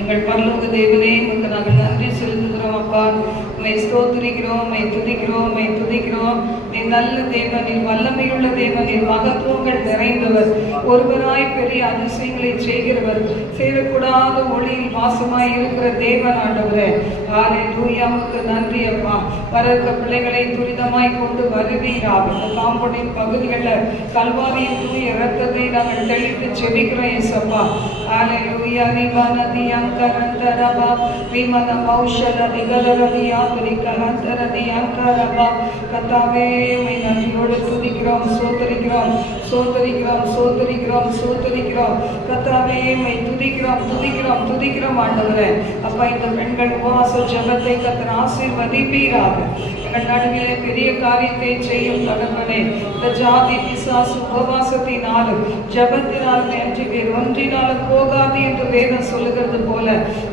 எங்கள் பரலோக தேவனே, உமக்கு நாங்கள் நன்றி செலுத்துகிறோம் அப்பா. உம்மை ஸ்தோத்திரிக்கிறோம், உம்மை துதிக்கிறோம், உம்மை துதிக்கிறோம். நீ நல்ல தேவன், நீ வல்லமையுள்ள தேவன், நீ மகத்துவங்கள் நிறைந்தவர், ஒருவராய் பெரிய அதிசயங்களை செய்கிறவர், சேரக்கூடாத ஒளியில் வாசமாய் இருக்கிற தேவன் ஆண்டவரே. ஹல்லேலூயா, உமக்கு நன்றி அப்பா. வரக்க பிள்ளைகளை துரிதமாய் கொண்டு வருவீராக. இந்த காம்பவுண்டின் பகுதிகளில் கல்வாரியின் தூய இரத்தத்தை நாங்கள் தெளித்து செபிக்கிறோம் ஏசப்பா. ஹல்லேலூயா. ரிபனதி அங்கரந்தரபா விமன மௌஷல நிகலரதியா துரிகலந்தரதி அங்கரபா. கர்த்தாவே, உம்மை நன்றியோடு துதிக்கிறோம், சோதரிக்கிறோம், சோதரிக்கிறோம், சோதரிக்கிறோம், சோதரிக்கிறோம். கர்த்தாவே, உம்மை துதிக்கிறோம், துதிக்கிறோம், துதிக்கிறோம் ஆண்டவரே. அப்பா, இந்த பெண்கள் உபவாச ஜெபத்தை கர்த்தர் ஆசீர்வதிப்பீராக. எங்கள் நடுவிலே பெரிய காரியத்தை செய்யும் தகப்பனே. இந்த ஜாதி பிசாசு உபவாசத்தினாலும் ஜெபத்தினாலும் அன்றி வேறு ஒன்றினாலும் போகாது என்று வேதம் சொல்லுகிறது போல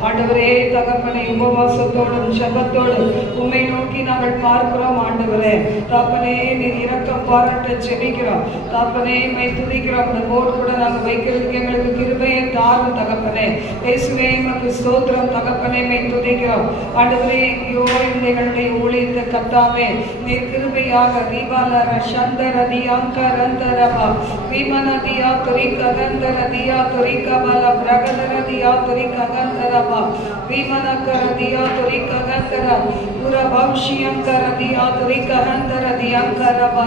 ஆண்டவரே தகப்பனை, உபவாசத்தோடும் ஜெபத்தோடும் உம்மை நோக்கி நாங்கள் பார்க்கிறோம் ஆண்டவரே. தாப்பனே, நீர் இரக்கம் பாராட்ட ஜெபிக்கிறோம் தாப்பனே, உம்மை துதிக்கிறோம். இந்த போர்டு கூட நாங்கள் வைக்கிறதுக்கு எங்களுக்கு கிருபையை தாரும் தகப்பனே. இயேசுவே, உமக்கு ஸ்தோத்திரம் தகப்பனே, உம்மை துதிக்கிறோம் ஆண்டவரே. ஐயோ, எங்களுடைய ஊழியத்தை கர்த்தாவே நீர் கிருபையாக தீபாலர சந்தரதியாங்கரந்தரபா விமனதியா துரிககந்தரதியா துரிகபல பிரகதரதியா துரிககந்தரபா விமனகரதியா துரிககந்தர புரபௌஷியங்கரதியா துரிககந்தரதியாங்கரபா.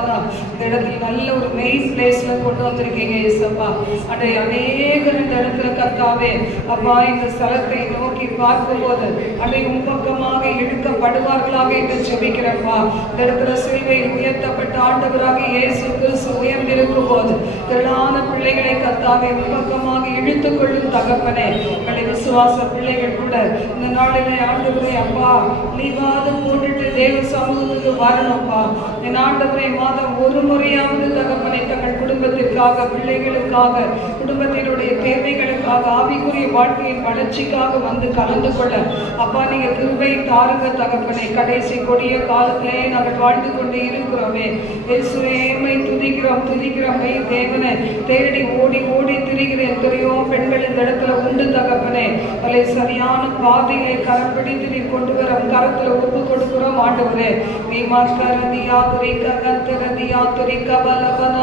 இந்த இடத்துல நல்ல ஒரு மெயின் பிளேஸ்ல கொண்டு வந்திருக்கீங்க ஏசப்பா. அநேகர் இந்த இடத்துல கர்த்தாவே அப்பா இந்த ஸ்தலத்தை நோக்கி பார்க்கும்போது உம்பக்கமாக இழுக்கப்படுவார்களாக என்று ஜெபிக்கிறப்பா. இந்த இடத்துல சிலுவையில் உயர்த்தப்பட்ட ஆண்டவராக இயேசு கிறிஸ்து உயர்ந்திருக்கும் போது திரளான பிள்ளைகளை கர்த்தாவே உம்பக்கமாக இழுத்துக் கொள்ளும் தகப்பனே. எங்களுடைய விசுவாச பிள்ளைகள் கூட இந்த நாளிலே ஆண்டவரே அப்பா நீவாதம் போட்டுட்டு தேவ சமூகத்துக்கு வரணும்ப்பா. என் ஆண்டவரை மாதம் ஒரு முறையாவது தகப்பனை தங்கள் குடும்பத்திற்காக, பிள்ளைகளுக்காக, குடும்பத்தினுடைய தேவைகளுக்காக, ஆவிக்குரிய வாழ்க்கையின் வளர்ச்சிக்காக வந்து கலந்து கொள்ள அப்பா நீங்க கிருபை தாருங்க தகப்பனை. கடைசி கொடிய காலத்திலே நாங்கள் வாழ்ந்து கொண்டு இருக்கிறோமே இயேசுவே, உம்மை துதிக்கிறோம், துதிக்கிறோம். தேவனை தேடி ஓடி ஓடி திரிகிற எத்தனையோ பெண்கள் இந்த இடத்துல உண்டு தகப்பனே. அதை சரியான பாதையை கரம் பிடித்து நீ கொண்டு வர கரத்துல ஒப்பு கொடுக்கிறோம் ஆண்டவரே. விமாஸ்கரதியா துரிககந்தரதியா துரிகபலபன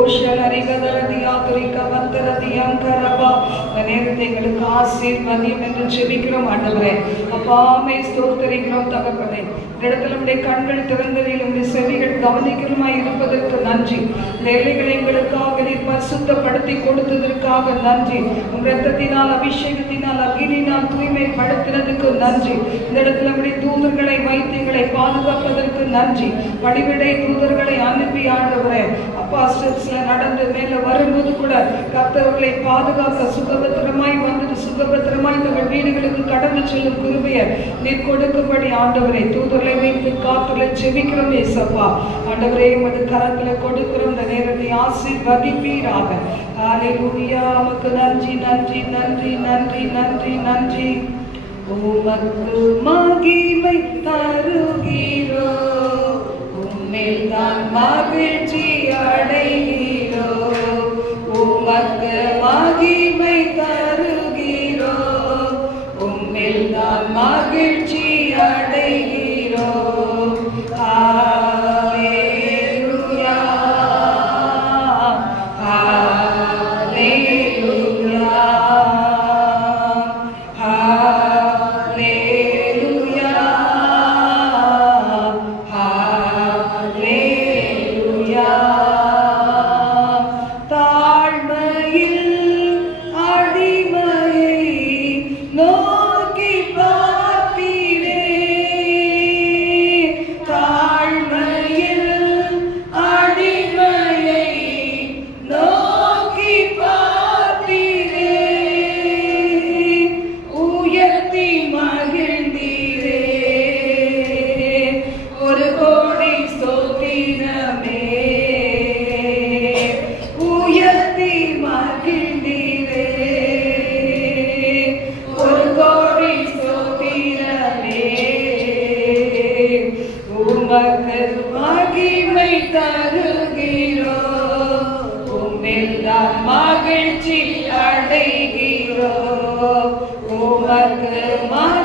ஓஷலரிகதரதியா துரிகவந்தரதியங்கரபா. இந்த நேரத்தை எங்களுக்கு ஆசீர்வதியும் என்று ஜெபிக்கிறோம் ஆண்டவரே. அப்பாமை ஸ்தோத்திரிக்கிறோம் தகப்பனே. இந்த இடத்துல நம்முடைய கண்கள் திறந்ததில் நம்முடைய செவிகள் கவனிக்கிறமாய் இருப்பதற்கு நன்றி. இந்த எல்லைகளை எங்களுக்காக நீர் பரிசுத்தப்படுத்தி கொடுத்ததற்காக நன்றி. உங்கள் இரத்தத்தினால், அபிஷேகத்தினால், அக்கினியினால் தூய்மைப்படுத்தினதுக்கு நன்றி. இந்த இடத்துல நம்முடைய தூதர்களை வைத்தியங்களை பாதுகாப்பதற்கு நன்றி. வழிவிடை தூதர்களை அனுப்பி ஆண்டவரே அப்பா ஸ்டெப்ஸ்ல நடந்து மேல வரும்போது கூட கர்த்தர்களை பாதுகாக்க சுகபத்திரமாய் வந்துட்டு சுகபத்திரமாய் தங்கள் வீடுகளுக்கு கடந்து செல்லும் கிருபையை நீர் கொடுக்கும்படி ஆண்டவரே தூதர்களை வைத்து காத்துல ஜெபிக்கிறோம் ஏசப்பா. ஆண்டவரே உமது கரத்துல கொடுக்கிறோம். இந்த நேரத்தை ஆசீர்வதிப்பீராக. ஹல்லேலூயா. உமக்கு நன்றி, நன்றி, நன்றி, நன்றி, நன்றி, நன்றி. உமக்கு மகிமை தருகிறோம், உம்மில் தான் மகிழ்ச்சி அடைகிறோம். உமக்கு மகிமை தருகிறோம், உம்மில் தான் மகிழ்ச்சி அடைகிறோம். ஹல்லேலூயா, ஹல்லேலூயா, ஹல்லேலூயா, ஹல்லேலூயா. தாழ்மையில் அடிமையை நோக்கி பார்ப்பீர்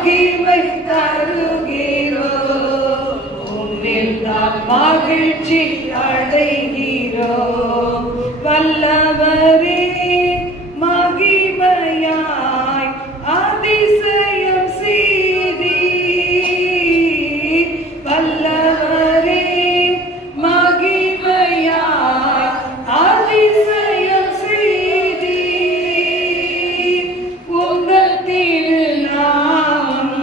மகிமை தருகிறோ உம்மில் தான் மகிழ்ச்சி அடைகிறோ வல்லவரே மகிமையாய் அதிசயம் செய்தி வல்லவரே மகிமையாய் அதிசயம் செய்தி உங்கள் திருநாமம்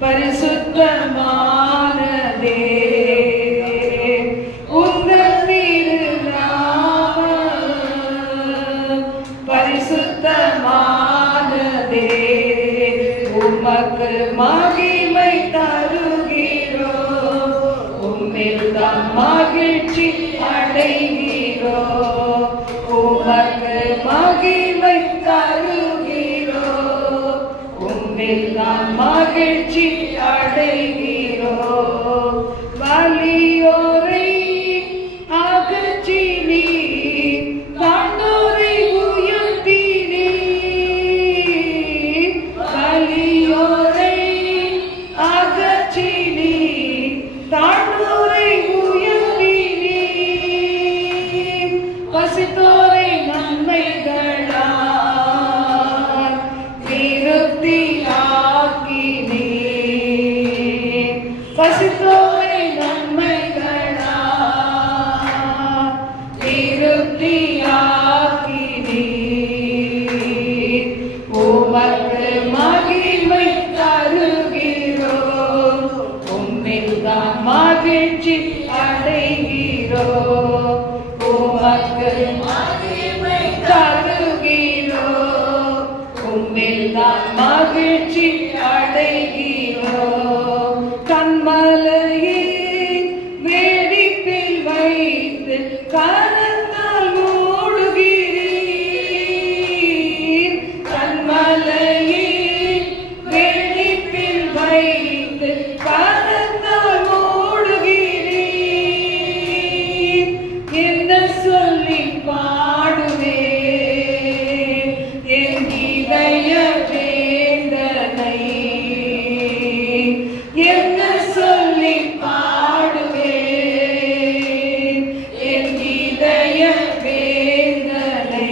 பரிசுத்தமானதே உங்கள் திருநாமம் பரிசுத்தமானதே உமக்கு மகிமை தருகிறோ உம்மில் தான் மகிழ்ச்சி அடைகிறோ உமக்கு மகிமை தருகிறோ உம்மில் தான் மகிழ்ச்சி அடைகிறோ வலியோரை அகற்றி நீ தாண்டோரை உயர்த்தி நீ வலியோரை அகற்றி நீ தாண்டோரை உயர்த்தி நீ பசித்தோரை நன்மைகளால் திருப்தியாக்கி நீ பசித்தோரை நன்மைகளால் திருப்தியாக்கி நீ உமக்கு மகிமை தருகிறோ உம்மில் தான் மகிழ்ச்சி அடைகிறோ உமக்கு மகிமை தருகிறோ உம்மில் தான் மகிழ்ச்சி அடைகிறோ கண்மலையை வேடிப்பில் வைத்து கரத்தால் மூடுகிறீர் கண்மலையை வேடிப்பில் வைத்து கரத்தால் மூடுகிறீர் என்ன சொல்லி பாடுவே என் இதய வேதனை என்ன சொல்லி பாடுவே என் இதய வேதனை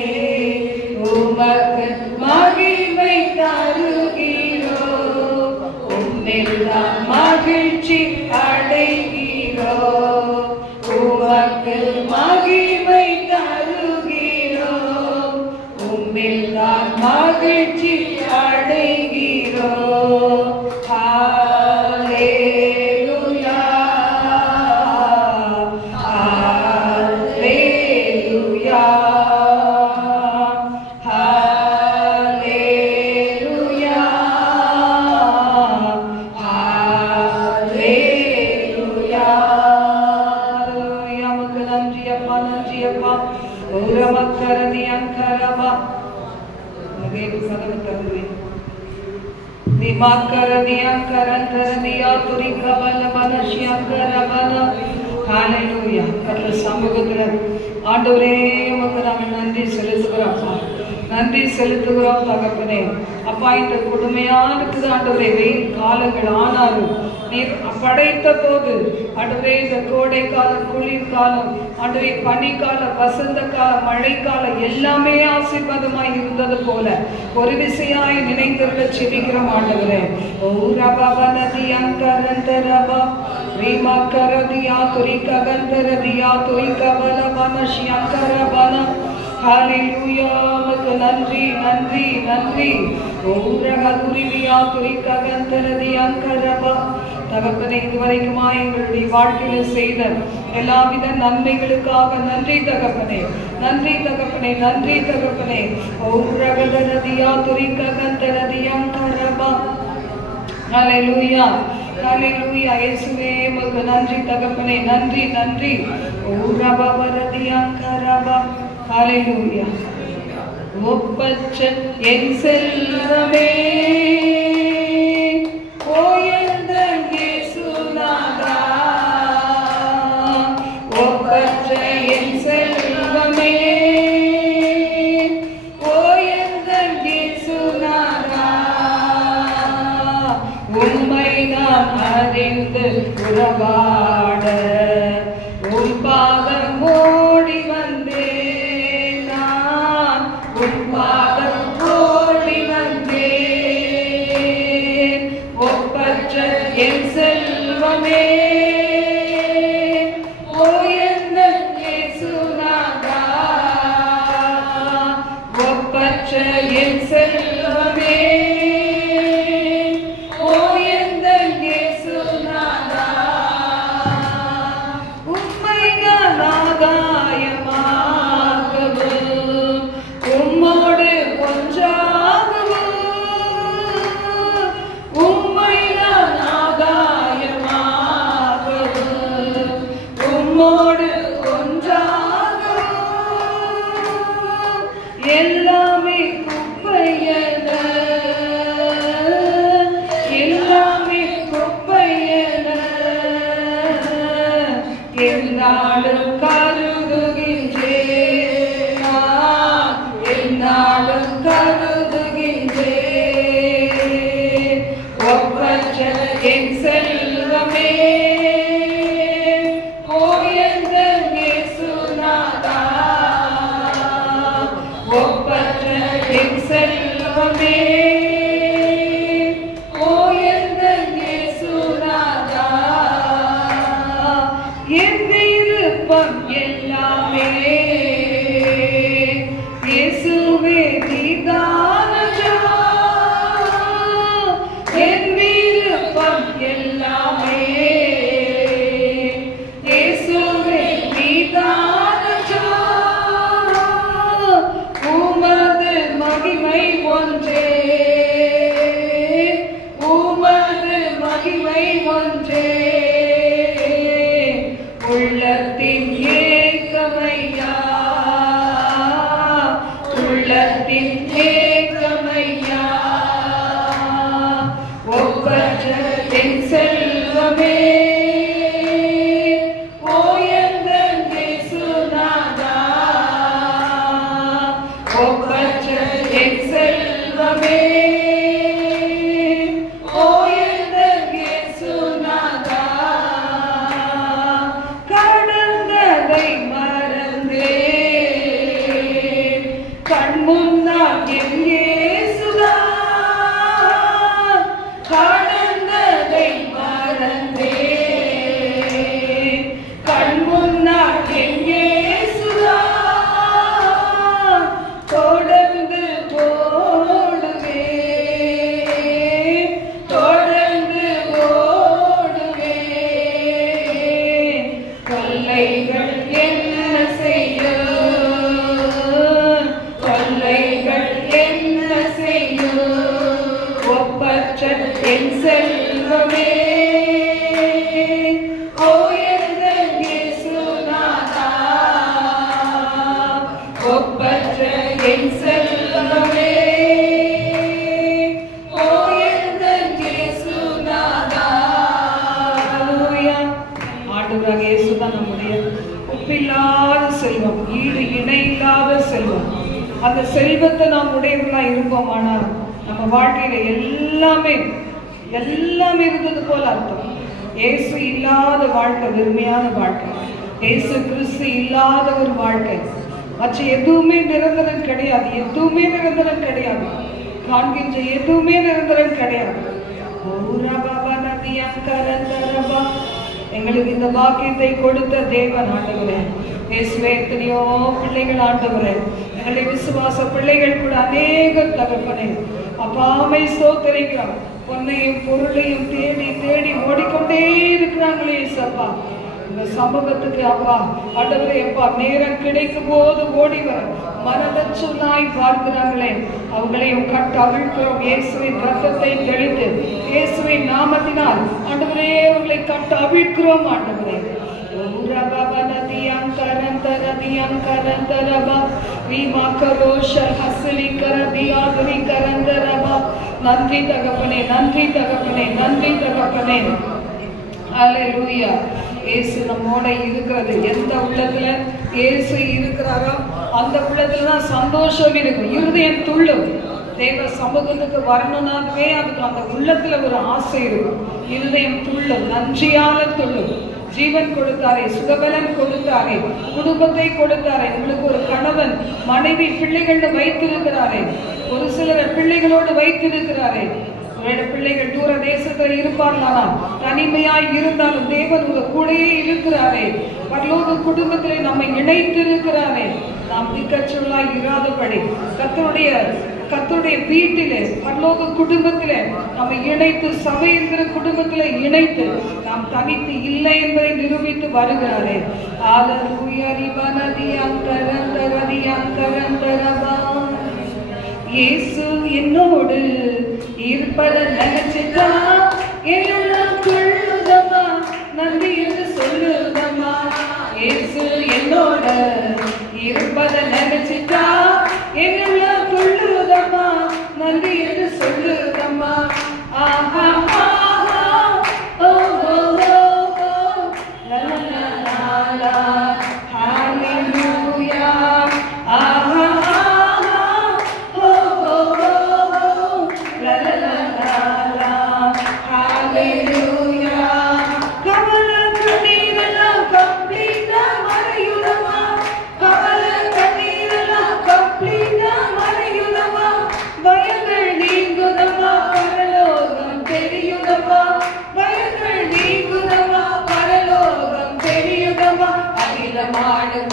உமக்கு மகிமை தருகிறோ உம்மில் தான் மகிழ்ச்சி அடைகிறோ உமக்கு மகிமை தருகிறோ உம்மில் தான் மகிழ்ச்சி அடைகிறோ ஹல்லேலூயா ஹல்லேலூயா ஹல்லேலூயா ஹல்லேலூயா நமக்கு நன்றி அப்பா நன்றி அப்பா ஓரமக்கரதி அங்கரவா நகேவு கதவு தருவேன் விமாக்கரதி அங்கரந்தரதியா துரி கவல மனஷ்யங்கரவன ஹalleluya கர்த்தர் சமூகத்தில் ஆண்டவரே உமக்கு நாங்கள் நன்றி செலுத்துகிறோம் நன்றி செலுத்துகிறோம் தகப்பனே அப்பா இந்த கொடுமையா இருக்குது ஆண்டவரே வெயில் காலங்கள் ஆனாலும் நீர் படைத்த போது ஆண்டவரே இந்த கோடை காலம் குளிர்காலம் ஆண்டவரே பனிக்காலம் வசந்த காலம் மழைக்காலம் எல்லாமே ஆசீர்வாதமாய் இருந்தது போல ஒரு விசையாய் நினைந்திருக்க செபிக்கிறோம் ஆண்டவரே ஓ ரபா நதி அங்கரந்தரபா ரீமா கரதியா துரி ககந்தரதியா துரி கவல மனஷி அங்கரபன ஹalleluya உமக்கு நன்றி நன்றி நன்றி ஓரகதுரிவியா துரி ககந்தரதியா அங்கரபா தகப்பனே இதுவரைக்குமா எங்களுடைய வாழ்க்கையில் செய்த எல்லாவித நன்மைகளுக்காக நன்றி தகப்பனே நன்றி தகப்பனே நன்றி தகப்பனே ஓரகதரதியா துரி ககந்தரதியா அங்கரபா ஹalleluya ஹalleluya இயேசுவே உமக்கு நன்றி தகப்பனே நன்றி நன்றி ஓரபவரதியா அங்கரபா ஹalleluya ஒப்பற்ற என் செல்வமே ஓயந்த இயேசுநாதா ஒப்பற்ற என் செல்வமே ஓயந்த இயேசுநாதா சேர்ந்து உறவாட உன் பாதம் ஓடி வந்தேன், நான் உன் பாதம் ஓடி வந்தேன். ஒப்பற்ற என் செல்வமே என் செல்வமே ஓ எந்தன் இயேசுநாதா, உம்மை நான் ஆதாயமாகவும் உம்மோடு ஒன்றாகவும், உம்மை நான் ஆதாயமாகவும் உம்மோடு ஒன்றாகவும், எல்லாமே குப்பையன, எல்லாமே குப்பையன, என்னாலும் கருதுகின்றேன், நான் என்னாலும் கருதுகின்றேன். ஒப்பற்ற என் செல்வமே ஓ எந்தன் இயேசுநாதா, ஒப்பற்ற என் செல்வமே ஓ எந்தன் இயேசுநாதா, என் விருப்பம் எல்லாமே இயேசுவே நீதானஜா, என் விருப்பம் எல்லாமே இயேசுவே நீதானஜா, உமது மகிமை ஒன்றே, உமது மகிமை ஒன்றே, உள்ளத்தின் ஏக்கமையா, உள்ளத்தின் ஏக்கமையா. ஒப்பற்ற என் செல்வமே ஓ எந்தன் இயேசுநாதா, ஒப்பற்ற என் செல்வமே ஓ எந்தன் இயேசுநாதா, கடந்ததை மறந்தேன், கண்முன்னால் என் இயேசுதான், கடந்ததை மறந்தேன், கண்முன்னால் என் இயேசுதான், தொடர்ந்து ஓடுவேன், தொடர்ந்து ஓடுவேன். கொல்லைகள் என்ன செய்யும், கொல்லைகள் என்ன செய்யும், ஒப்பற்ற என் செல்வமே ஓ எந்தன் இயேசுநாதா, ஒப்பற்ற என் செல்வமே ஓ எந்தன் இயேசுநாதா. ஹல்லேலூயா. ஆண்டவராக இயேசுதான் நம்முடைய ஒப்பில்லாத செல்வம், ஈடு இணையில்லாத செல்வம். அந்த செல்வத்தை நாம் உடையவர்களா இருப்போமானால் நம்ம வாழ்க்கையில எல்லாமே எல்லாமே இருந்தது போல அர்த்தம். இயேசு இல்லாத வாழ்க்கை வெறுமையான வாழ்க்கை, இயேசு கிறிஸ்து இல்லாத ஒரு வாழ்க்கை. மற்ற எதுவுமே நிரந்தரம் கிடையாது, எதுவுமே நிரந்தரம் கிடையாது, காண்கின்ற எதுவுமே நிரந்தரம் கிடையாது. எங்களுக்கு இந்த பாக்கியத்தை கொடுத்த தேவன் ஆண்டவரே, இயேசுவே எத்தனையோ பிள்ளைகள் ஆண்டவரே, எங்களை விசுவாச பிள்ளைகள் கூட அநேகர் தகப்பனே அப்பாமை ஸ்தோத்திரிக்கிறோம். பொன்னையும் பொருளையும் தேடி தேடி ஓடிக்கொண்டே இருக்கிறாங்களே சப்பா, இந்த சமூகத்துக்கு அப்பா ஆண்டவரே அப்பா நேரம் கிடைக்கும் போது ஓடி வர மனதச்சொல்லாய் பார்க்கிறாங்களே, அவங்களையும் கட்ட அவிழ்க்கிறோம். இயேசுவின் ரத்தத்தை தெளித்து இயேசுவின் நாமத்தினால் ஆண்டவரே அவங்களை கட்ட அவிழ்க்கிறோம். ஆண்டவரே நன்றி தகப்பனே, நன்றி தகப்பனே, நன்றி தகப்பனே. ஹல்லேலூயா. இயேசு நம்மோட இருக்கிறது. எந்த உள்ளத்துல இயேசு இருக்கிறாரோ அந்த உள்ளத்துல தான் சந்தோஷம் இருக்கும். இருதயம் துள்ளும், தேவ சமூகத்துக்கு வரணும்னாவே அதுக்கு அந்த உள்ளத்துல ஒரு ஆசை இருக்கும். இருதயம் துள்ளும், நன்றியால துள்ளும். ஜீவன் கொடுத்தாரே, சுகபலன் கொடுத்தாரே, குடும்பத்தை கொடுத்தாரே, உங்களுக்கு ஒரு கணவன் மனைவி பிள்ளைகள் வைத்திருக்கிறாரே, ஒரு சிலர் பிள்ளைகளோடு வைத்திருக்கிறாரே. பிள்ளைகள் தூர தேசத்தில் இருப்பார்களா, தனிமையாய் இருந்தாலும் தேவன் உங்க கூடயே இருக்கிறாரே. பரலோக குடும்பத்திலே நம்மை இணைத்திருக்கிறாரே. நாம் திக்கச்சொல்லாய் இராதபடி கர்த்தருடைய வீட்டிலே, பரலோக குடும்பத்திலே நம்மை இணைத்து, சபை என்கிற குடும்பத்திலே இணைத்து நாம் தனித்து இல்லை என்பதை நிரூபித்து வருகிறாரே. இயேசு என்னோடு இருப்பத நினைச்சுதா எல்லாம் கொள்ளுதமா, நன்றி என்று சொல்லுதமா. இயேசு என்னோட இருப்பத நினைச்சுதா எல்லாம் கொள்ளுதமா, நன்றி என்று சொல்லுதமா. ஆஹா ஆஹா ஓ ஓ ஓ லா லா லா லா ஹalleluya. ஆஹா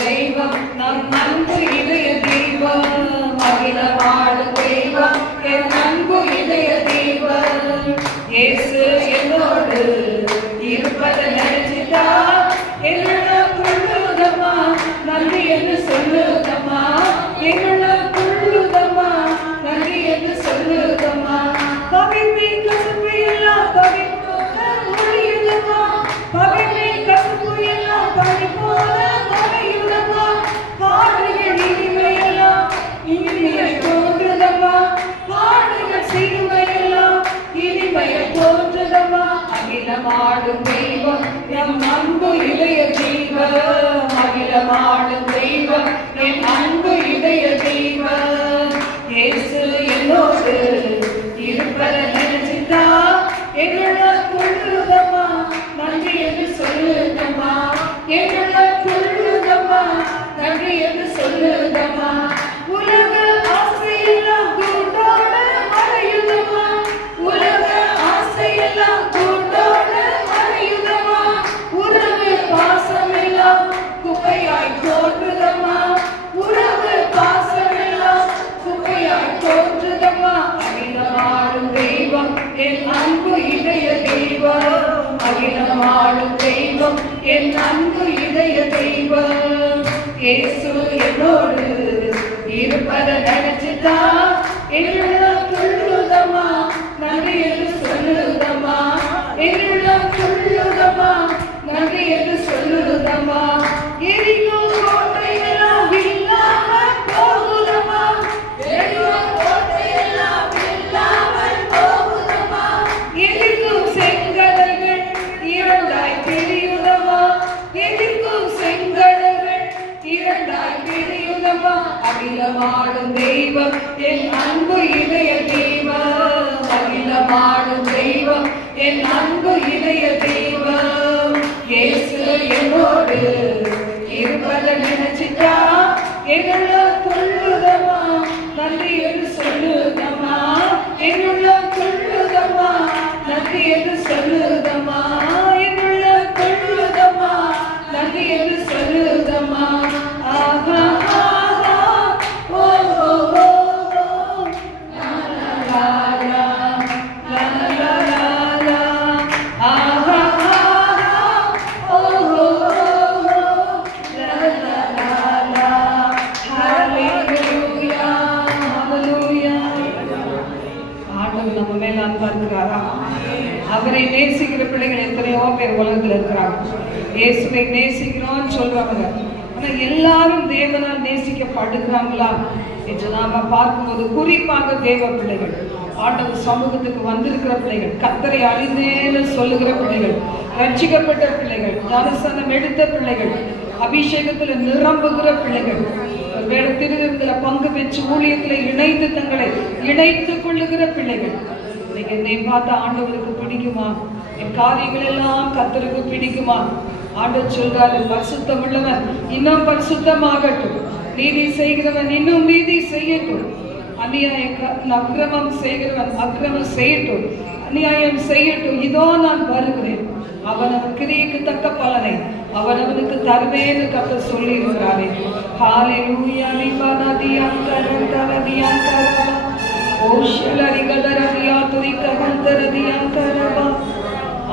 தெய்வம் நம் அன்பு இதய தெய்வம், அகிலமாடும் தெய்வம் என் அன்பு இதய தெய்வம். இயேசு என்னோடு இருப்பதை நினைச்சிட்டா எல்லாம் கொள்ளுதமா, நன்றி என்று சொல்லுதமா. எல்லாம் கொள்ளுதமா, நன்றி என்று சொல்லுதமா. கவிதை கசுப்பு எல்லாம் கவி போல மொழியுதமா, கவிதை கசுப்பு எல்லாம் கவி போல மொழியுதமா. பாடுகள் இனிமையெல்லாம் இனிமையை தோன்றுதமா, பாடுகள் சிறுமையெல்லாம் இனிமையை தோன்றுதமா. அகிலமாடும் தெய்வம் என் அன்பு இதய தெய்வம், அகிலமாடும் தெய்வம் என் அன்பு இதய தெய்வம். இயேசு என்னோடு இருப்பதை நினைச்சுதா எல்லாம் கொள்ளுதமா, நன்றி என்று சொல்லுதமா. எல்லாம் கொள்ளுதமா, நன்றி என்று சொல்லுதமா. உலக ஆசையெல்லாம் கூட்டோட மறையுதமா, உலக ஆசையெல்லாம் கூட்டோட மறையுதமா. உறவு பாசமெல்லாம் குப்பையாய் தோன்றுதமா, உறவு பாசமெல்லாம் குப்பையாய் தோன்றுதமா. அகிலமாடும் தெய்வம் என் அன்பு இதய தெய்வம், அகிலமாடும் தெய்வம் என் அன்பு இதய தெய்வம். இயேசு என்னோடு இருப்பதை நினைச்சுதா எல்லாம் கொள்ளுதமா, நன்றி என்று சொல்லுதமா. எல்லாம் கொள்ளுதமா, நன்றி என்று சொல்லுதமா. எரிகோ கோட்டையெல்லாம் இல்லாமல் போகுதமா, எரிகோ கோட்டையெல்லாம் இல்லாமல் போகுதமா. எதிர்க்கும் செங்கடல்கள் இரண்டாய் பிரியுதமா, எதிர்க்கும் செங்கடல்கள் இரண்டாய் பிரியுதமா. அகிலமாடும் தெய்வம் என் அன்பு இதய தெய்வம், அகிலமாடும் தெய்வம் என் அன்பு இதய தெய்வம். இயேசு என்னோடு இருப்பதை நினைச்சிட்டா எல்லாம் கொள்ளுதமா, நன்றி என்று சொல்லுதமா. எல்லாம் கொள்ளுதமா, நன்றி என்று சொல்லுதமா. எல்லாம் கொள்ளுதமா, நன்றி என்று சொல்லுதமா. ஆஹா ஆஹா ஓ ஓ ஓ லா லா லா லா லா லா லா. ஆஹா ஆஹா ஓ ஓ ஓ லா லா லா லா. ஹalleluya ஹalleluya. ஆண்டவர் நம்ம மேல அன்பா இருக்கிறாரா? அவரை நேசிக்கிற பிள்ளைகள் எத்தனையோ பேர் உலகத்தில் இருக்கிறாங்க. இயேசுவை நேசிக்கிறோம்னு சொல்றாங்க, ஆனா எல்லாரும் தேவனால் நேசிக்கப்படுகிறாங்களா என்று நாம பார்க்கும்போது, குறிப்பாக தேவ பிள்ளைகள், ஆண்டவர் சமூகத்துக்கு வந்திருக்கிற பிள்ளைகள், கர்த்தரை அறிந்தேன்னு சொல்லுகிற பிள்ளைகள், ரட்சிக்கப்பட்ட பிள்ளைகள், ஞானஸ்நானம் எடுத்த பிள்ளைகள், அபிஷேகத்துல நிரம்புகிற பிள்ளைகள், ஒரு இடத்தில் இருந்த பங்கு பெற்று ஊழியத்தில் இணைந்து தங்களை இணைத்துக் கொள்ளுகிற பிள்ளைகள். இன்னைக்கு என்னை பார்த்த ஆண்டவருக்கு பிடிக்குமா? என் காரியங்கள் எல்லாம் கர்த்தருக்கு பிடிக்குமா? ஆண்டவர் சொல்றாரு, பரிசுத்தம் உள்ளவன் இன்னும் பரிசுத்தமாகட்டும், நீதி செய்கிறவன் இன்னும் நீதி செய்யட்டும், அக்கிரமம் செய்கிறவன் அக்கிரமம் செய்யட்டும், அநியாயம் செய்யட்டும், இதோ நான் வருகிறேன், அவனவன் கிரியைக்கு தக்க பலனை அவனவனுக்கு தருவேன்னு கர்த்தர் சொல்லி இருக்கிறாரே. ஹalleluya.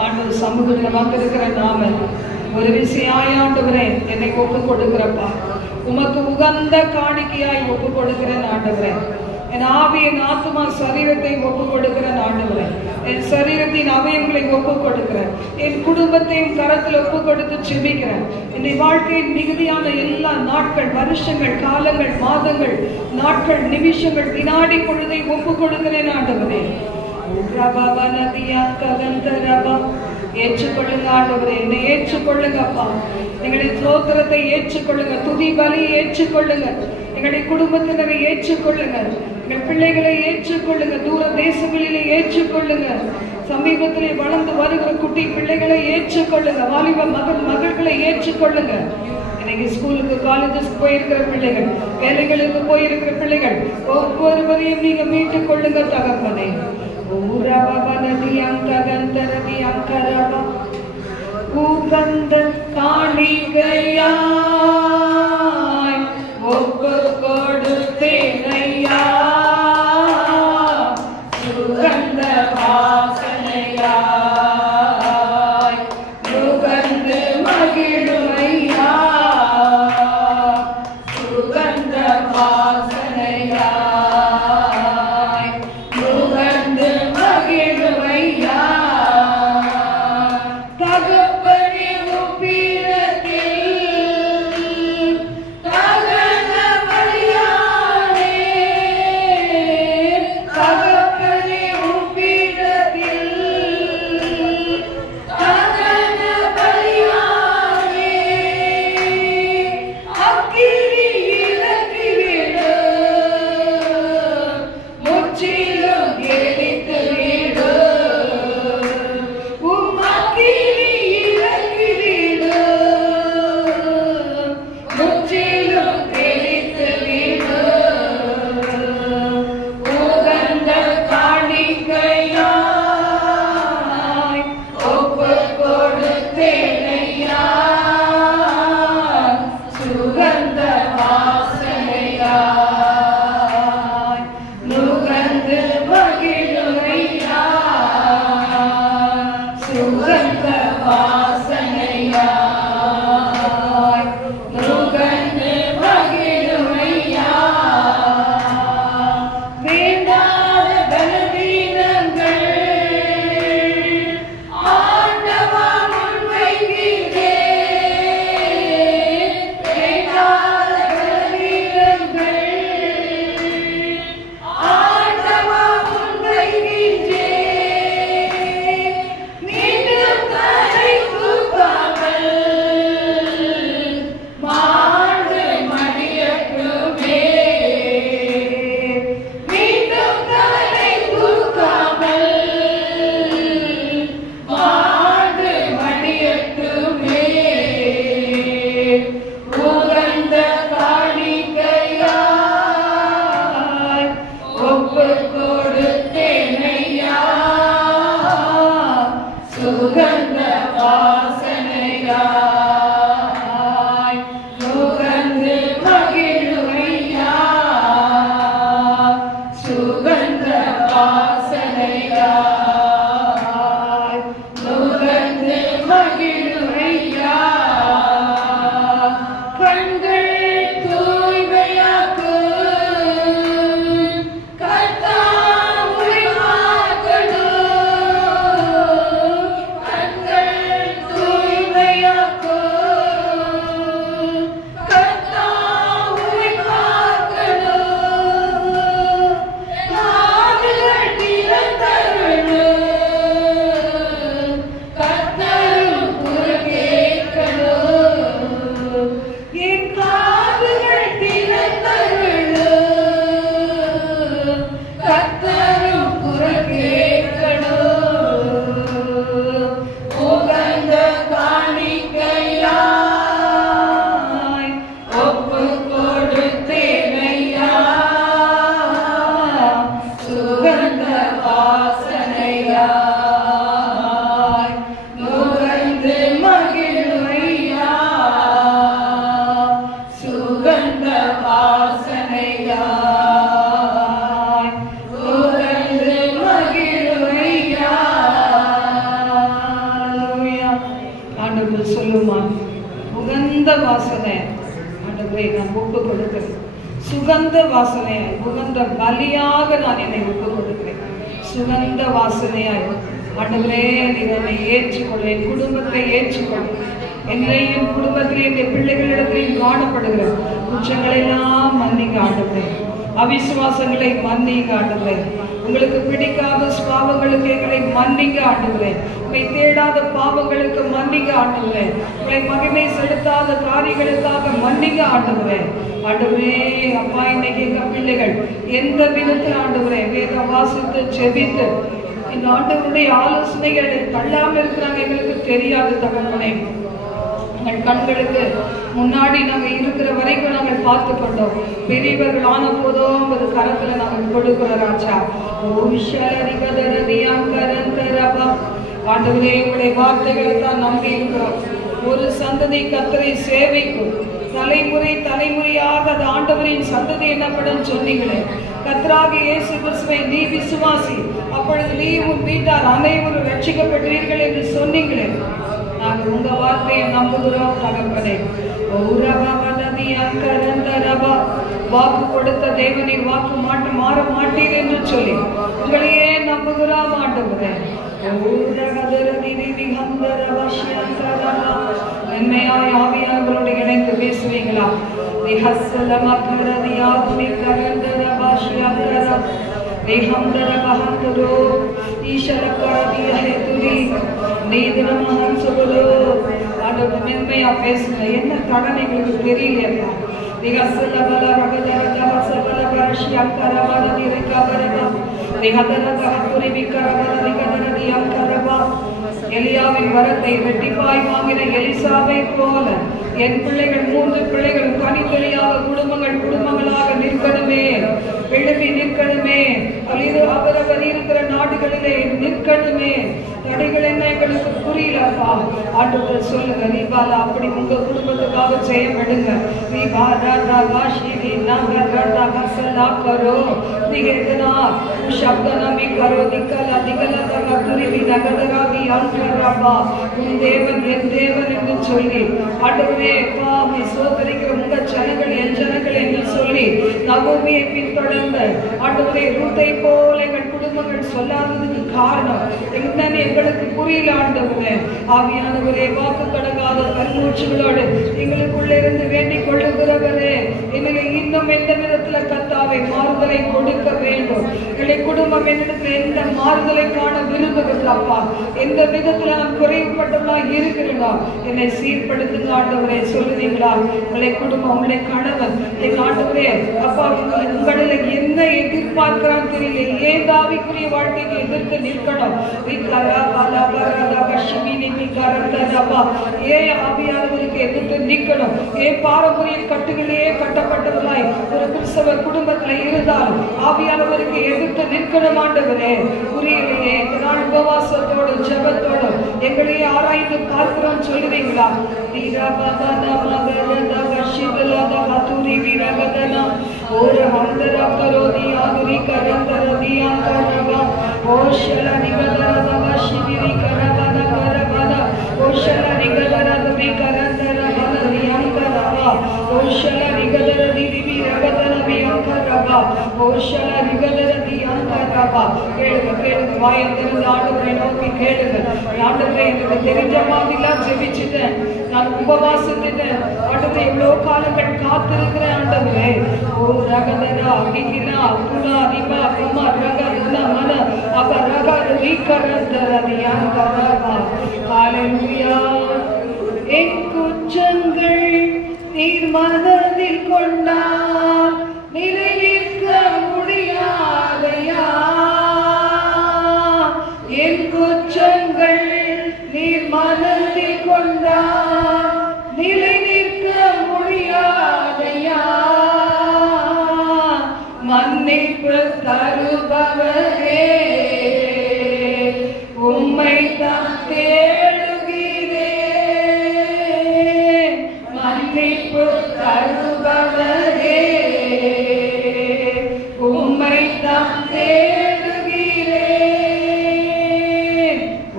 ஆண்டவர் சமூகத்தில் வந்திருக்கிற நாம ஒரு விஷயம், ஆண்டவரே என்னை ஒப்பு கொடுக்கிறப்பா, உமக்கு உகந்த காணிக்கையாய் ஒப்பு கொடுக்கிறேன் ஆண்டவரே. என் ஆவி, என் ஆத்மா, சரீரத்தை ஒப்பு கொடுக்கிறேன் ஆண்டவரே. என் சரீரத்தின் அவயங்களை ஒப்பு கொடுக்கிறேன். என் குடும்பத்தையும் கரத்தில் ஒப்பு கொடுத்து செபிக்கிறேன். என்னுடைய வாழ்க்கையின் மிகுதியான எல்லா நாட்கள், வருஷங்கள், காலங்கள், மாதங்கள், நாட்கள், நிமிஷங்கள், வினாடி பொழுதை ஒப்பு கொடுக்கிறேன் ஆண்டவரே. ஏற்றுக்கொள்ளுங்க ஆண்டவரே, என்னை ஏற்றுக்கொள்ளுங்க அப்பா. எங்களுடைய ஸ்தோத்திரத்தை ஏற்றுக்கொள்ளுங்க, துதி பலி ஏற்றுக்கொள்ளுங்க, எங்களுடைய குடும்பத்தினரை ஏற்றுக்கொள்ளுங்க, எங்கள் பிள்ளைகளை ஏற்றுக்கொள்ளுங்க, தூர தேசங்களிலே ஏற்றுக்கொள்ளுங்க, சமீபத்திலே வளர்ந்து வருகிற குட்டி பிள்ளைகளை ஏற்றுக்கொள்ளுங்க, வாலிப மகள்களை ஏற்றுக்கொள்ளுங்க. இன்னைக்கு ஸ்கூலுக்கு, காலேஜஸ்க்கு போயிருக்கிற பிள்ளைகள், வேலைகளுக்கு போயிருக்கிற பிள்ளைகள் ஒவ்வொருவரையும் நீங்க மீட்டுக் கொள்ளுங்க தகப்பனே. உகந்த காணிக்கையாய் ஒப்பு கொடுத்தேனையா, சுகந்த வாசனையாய் நுகர்ந்து மகிழுமையா, சுகந்த வாசனையாய் நுகர்ந்து மகிழுமையா. தகப்பனே உப்பிரத்தில் தகன பலியானே, தகப்பனே உப்பிரத்தில் தகன பலியானே, அக்கினி இறக்கிவிடு, முற்றிலும் எரித்து விடு, உம் அக்கினி இறக்கிவிடு, முற்றிலும் எரித்து விடு. உகந்த காணிக்கையாய் ஒப்பு கொடுத்தேனையா, சுகந்த வாசனையாய் நுகர்ந்து மகிழுமையா, சுகந்த வாசனையாய் நுகர்ந்து மகிழுமையா. வேண்டாத பலவீனங்கள் ஆண்டவா முன்வைக்கிறேன், வேண்டாத பலவீனங்கள் ஆண்டவா முன்வைக்கிறேன், மீண்டும் தலை தூக்காமல் மாண்டு மடியட்டுமே, மீண்டும் தலை தூக்காமல் மாண்டு மடியட்டுமே. உகந்த காணிக்கையாய் ஒப்பு கொடுத்தேனையா, சுகந்த வாசனையாய் நுகர்ந்து மகிழுமையா, சுகந்த வாசனையாய் நுகர்ந்து மகிழுமையா. கண்கள் தூய்மையாக்கு கர்த்தாவை பார்க்கணும், கண்கள் சுகந்த வாசனை ஆண்டவரே நான் ஒப்பு கொடுக்கிறேன். சுகந்த வாசனை உகந்த பலியாக நான் என்னை ஒப்பு கொடுக்கிறேன். சுகந்த வாசனையாய் ஆண்டவரே நீர் என்னை ஏற்றுக்கொள்ள, என் குடும்பத்தை ஏற்றுக்கொள்ள, என்னையும் குடும்பத்தில் என் பிள்ளைகளிடத்திலையும் காணப்படுகிற குற்றங்களெல்லாம் மன்னிங்க ஆண்டவரே. அவிசுவாசங்களை மன்னிங்க ஆண்டவரே. உங்களுக்கு பிடிக்காத பாவங்களுக்கு எங்களை மன்னிங்க ஆண்டவரே. உங்களை தேடாத பாவங்களுக்கு மன்னிங்க ஆண்டவரே. உங்களை மகிமை செலுத்தாத காரியங்களுக்காக மன்னிங்க ஆண்டவரே. ஆண்டவரே அப்பா, இன்னைக்கு எங்க பிள்ளைகள் எந்த விதத்தில் ஆண்டவரே வேதம் வாசித்து செபித்து இந்த ஆண்டவருடைய ஆலோசனைகள் தள்ளாமல் இருக்கிறாங்க எங்களுக்கு தெரியாது தகப்பனே. எங்கள் கண்களுக்கு முன்னாடி நாங்கள் இருக்கிற வரைக்கும் நாங்கள் பார்த்து கொண்டோம். பெரியவர்கள் ஆன போதும் ஒரு கரத்துல நாங்கள் கொடுக்கிறோம் ராஜா. ஆண்டவரே உங்களுடைய வார்த்தைகளை தான் நம்பி இருக்கிறோம். ஒரு சந்ததி கர்த்தரை சேவிக்கும், தலைமுறை தலைமுறையாக அது ஆண்டவரின் சந்ததி என்னப்படும் சொன்னீங்களே. கர்த்தராகிய இயேசு கிறிஸ்துவை நீ விசுவாசி, அப்பொழுது நீ உன் வீட்டார் அனைவரும் ரட்சிக்கப்படுவீர்கள் என்று சொன்னீங்களே. நாங்கள் உங்க வார்த்தையை நம்புகிறோம் தகப்பனே. வாக்கு கொடுத்த தேவனின் வாக்கு மாற மாட்டீர் என்று சொல்லி உங்களையே நம்புகிறோம் ஆண்டவரே. நன்மையாய் ஆவியானவரோடு இணைந்து பேசுவீங்களா? மென்மையா பேசுங்க. என்ன தடனை எங்களுக்கு தெரியலையா? எலியாவின் வரத்தை வெட்டிப்பாய் வாங்கின எலிசாவை போல என் பிள்ளைகள் 3 பிள்ளைகள் தனித்தனியாக குடும்பங்களாக நிற்கணுமே, எழுப்பி நிற்கணுமே. அவரவர் இருக்கிற நாடுகளிலே நிற்கணுமே. தடைகள் என்ன எங்களுக்கு புரியலப்பா. ஆண்டவர் சொல்லுங்க, நீபாலா அப்படி உங்க குடும்பத்துக்காக செய்யப்படுங்க. தேவன் என் தேவன் என்று சொல்லி ஆண்டவரே சோதரிக்கிற உங்க ஜனங்கள் என் ஜனங்கள் என்று சொல்லி நகோமியை பின்தொடர்ந்த ஆண்டவரே ரூத்தை போல எங்கள் குடும்பங்கள் சொல்லாததுக்கு காரணம் என்னன்னு எங்களுக்கு புரியல ஆண்டவரே. ஆவியானவரே வாக்கு கடங்காத கண்மூச்சுகளோடு எங்களுக்குள்ள இருந்து வேண்டிக் கொள்ளுகிறவரே, எங்களை இன்னும் எந்த விதத்துல கர்த்தாவே மாறுதலை கொடுக்க வேண்டும். எங்களை குடும்பம் என்னிடத்துல எந்த மாறுதலை காண விரும்புகிறப்பா, எந்த விதத்துல நான் குறைவுபட்டவளா இருக்கிறேனா என்னை சீர்படுத்துங்க ஆண்டவரே. சொல்லுவீங்களா? உங்களை குடும்பம், உங்களை கணவன் எங்க ஆண்டவரே அப்பா உங்களில் என்ன எதிர்பார்க்கிறான்னு தெரியல. ஏன் ஆவிக்குரிய வாழ்க்கைக்கு எதிர்த்து நிற்கணும்? ஏன் ஆவியானவருக்கு எதிர்த்து நிற்கணும்? ஏன் பாரம்பரிய கட்டுகளே கட்டப்பட்டவர்களாய் ஒரு கிறிஸ்தவ குடும்பத்துல இருந்தால் ஆவியானவருக்கு எதிர்த்து நிற்கணும் ஆண்டவரே. புரியலையே. நான் உபவாசத்தோடு ஜெபத்தோடு எங்களையே ஆராய்ந்து பார்க்கிறோம் சொல்லுவீங்களா? ஒரு ஹந்தர கரோதி ஆதுரி கரந்தரதி அங்கரவா ஓஷல நிகதரதவ சிவிரி கரவன கரவன ஓஷல நிகதரதி கரந்தரவனதி அங்கரவா ஓஷல நிகதரதி திவி ரகதனவி அங்கரவா ஓஷல நிகதரதி அங்கரவா. கேளுங்க வாயந்திருந்த ஆண்டவரை நோக்கி கேளுங்க. ஆண்டவரை எனக்கு தெரிஞ்ச மாதிரிலாம் ஜெபிச்சுட்டேன், நான் உபவாசித்துட்டேன் ஆண்டவரை, எவ்வளோ காலங்கள் காத்திருக்கிறேன் ஆண்டவரே. ஓ ரகதரா நிகினா புனா ரிபா குமா ரகதுனா மன அப ரகது ரீகரந்தரதி அங்கரவா. ஹalleluya. என் குற்றங்கள் நீர் மனதில் கொண்டால் நிலை நிற்க முடியாதையா. என் குற்றங்கள் நீர் மனதில் கொண்டால் நிலை நிற்க முடியாதையா. மன்னிப்பு தருபவரே உம்மை தான் தேடுகிறேன். மன்னிப்பு தருபவரே உம்மை தான் தேடுகிறேன்.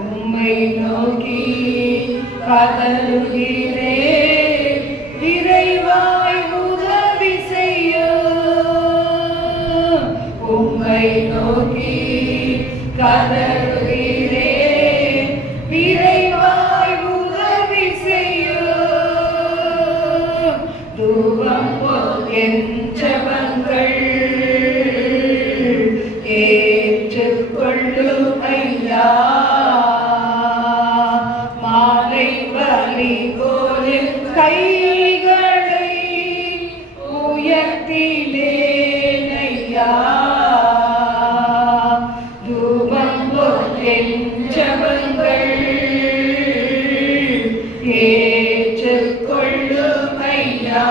உம்மை நோக்கி கதறுகிறேன். நோக்கி கதறுகிறேன், விரைவாய் உதவி செய்யும். தூபம் போல் என் ஜெபங்கள் ஏற்றுக்கொள்ளும் ஐயா. மாலை பலி போல் கைகளை உயர்த்தினேன் ஐயா. தூபம் போல் என் ஜெபங்கள் ஏற்றுக்கொள்ளும் ஐயா.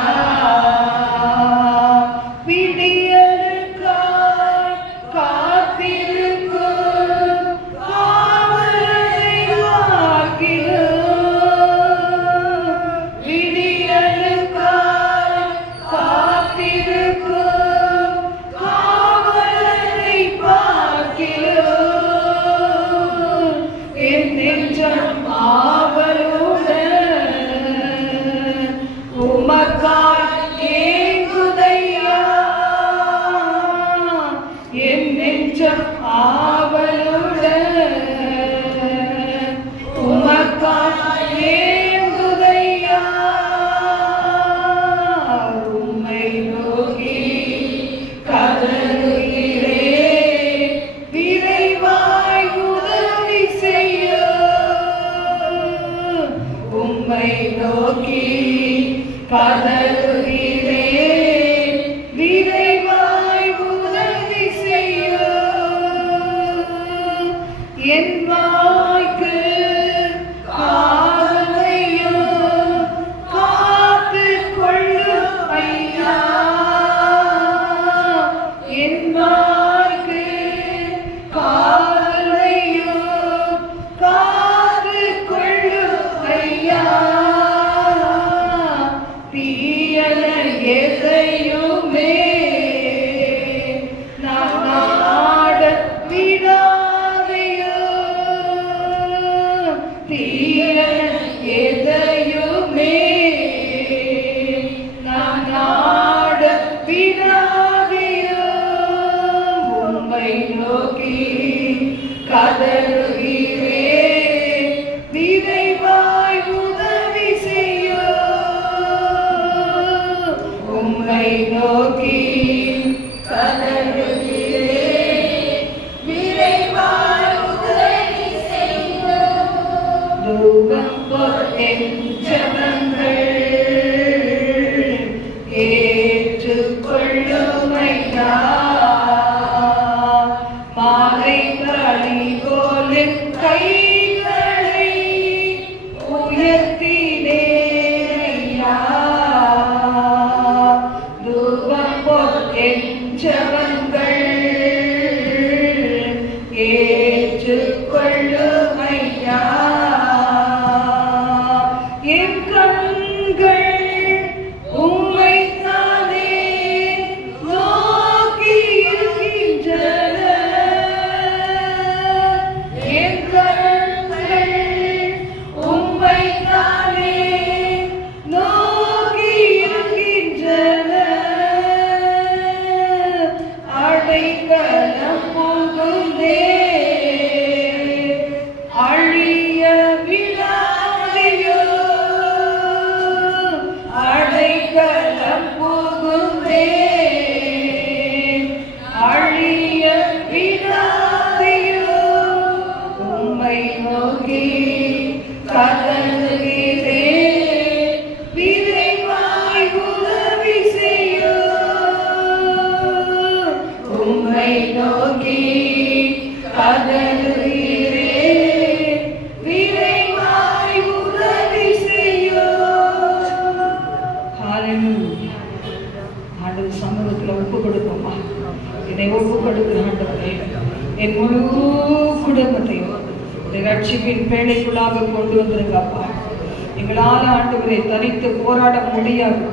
தனித்து போராட முடியாது.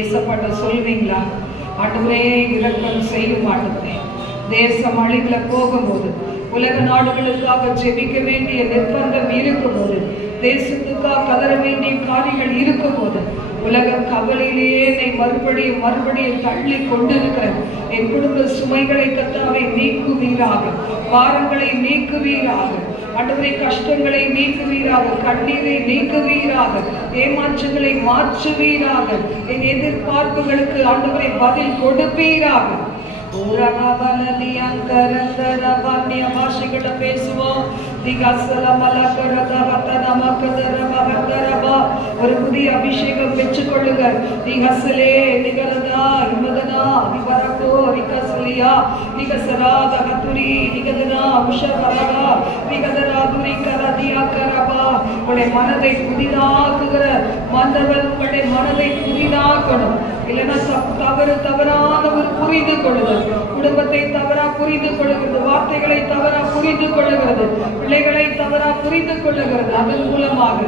ஏசப்பாட்ட சொல்வீங்களா? ஆண்டவரே இரக்கம் செய்யும் ஆண்டவரே, தேசம் அழிவுல போகும்போது, உலக நாடுகளுக்காக ஜெபிக்க வேண்டிய நிர்பந்தம் இருக்கும்போது, தேசத்துக்காக கதற வேண்டிய காரியங்கள் இருக்கும்போது, உலக கவலையிலேயே என்னை மறுபடியும் தள்ளி கொண்டிருக்கிற என் குடும்ப சுமைகளை கர்த்தாவே நீக்குவீராக, பாரங்களை நீக்குவீராக, ஆண்டவரே கஷ்டங்களை நீக்குவீராக, கண்ணீரை நீக்குவீராக, ஏமாற்றங்களை மாற்றுவீராக, என் எதிர்பார்ப்புகளுக்கு ஆண்டவரை பதில் கொடுப்பீராக. பாஷைகளை பேசுவோம். ஒரு புதிய அபிஷேகம் பெற்றுக் கொள்ளுங்க. மனதை புதிதாக்குகிற மன்னர்கள் உங்களுடைய மனதை புதிதாக்கணும். இல்லைன்னா தவறான ஒரு புரிந்து கொள்ளுதல், குடும்பத்தை தவறா புரிந்து கொள்ளுகிறது, வார்த்தைகளை தவறா புரிந்து கொள்ளுகிறது, பிள்ளைகளை தவறா புரிந்து கொள்ளுகிறது. அதன் மூலமாக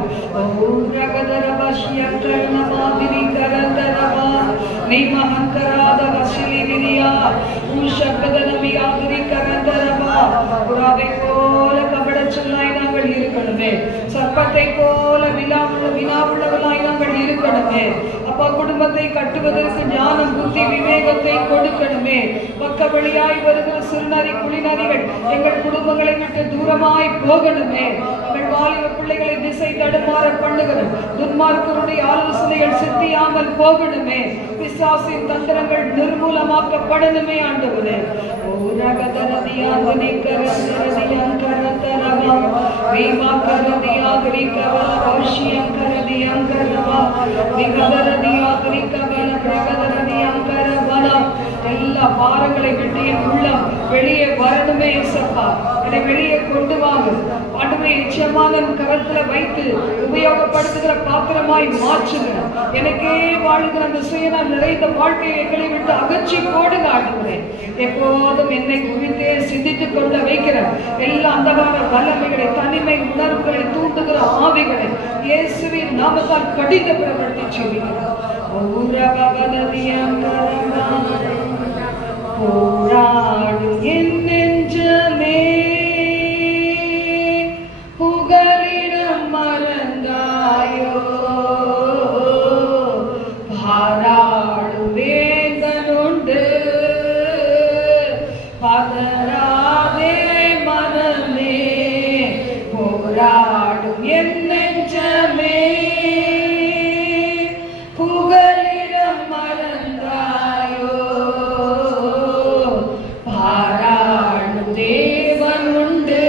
போல கபட சொல்லாய் நாங்கள் இருக்கணுமே, சர்ப்பத்தை போல வினாவுள்ளவர்களாய் நாங்கள் இருக்கணுமே. அப்பா, குடும்பத்தை கட்டுவதற்கு ஞானம், புத்தி, விவேகத்தை கொடுக்கணுமே. பக்க வழியாய் வருகிற சிறுநரி குளிநரிகள் எங்கள் குடும்பங்களை விட்டு தூரமாய் போகணுமே. எங்கள் வாலிப பிள்ளைகளை திசை தடுமாற பண்ணுகிற துன்மார்க்கருடைய ஆலோசனைகள் சித்தியாமல் போகணுமே. பிசாசின் தந்திரங்கள் நிர்மூலமாக்கப்படணுமே. ஆண்டவரே, எல்லா பாரங்களை விட்டு என் உள்ளம் வெளியே வரணுமே. சப்பா, என்னை வெளியே கொண்டு வாங்க ஆண்டவரே. நிச்சயமான கரத்துல வைத்து உபயோகப்படுத்துகிற பாத்திரமாய் மாற்றுங்க. எனக்கே வாழுகிற அந்த சுயனால் நிறைந்த வாழ்க்கையை எங்களை விட்டு அகற்றி போடுங்க. ஆண்டவரே, எப்போதும் என்னை குறித்தே சிந்தித்துக் கொள்ள வைக்கிற எல்லா அந்தகார வல்லமைகளை, தனிமை உணர்வுகளை தூண்டுகிற ஆவிகளை இயேசுவின் நாமத்தால் கடிந்து பிரபடுத்தி செய்கிறோம். போராடும் என் நெஞ்சமே, புகலிடம் மறந்தாயோ, பாராடும் வேந்தனுண்டு, பதறாதே மனமே. போராடும் என் நெஞ்சமே, புகலிடம் மறந்தாயோ, பாராடும் தேவனுண்டு,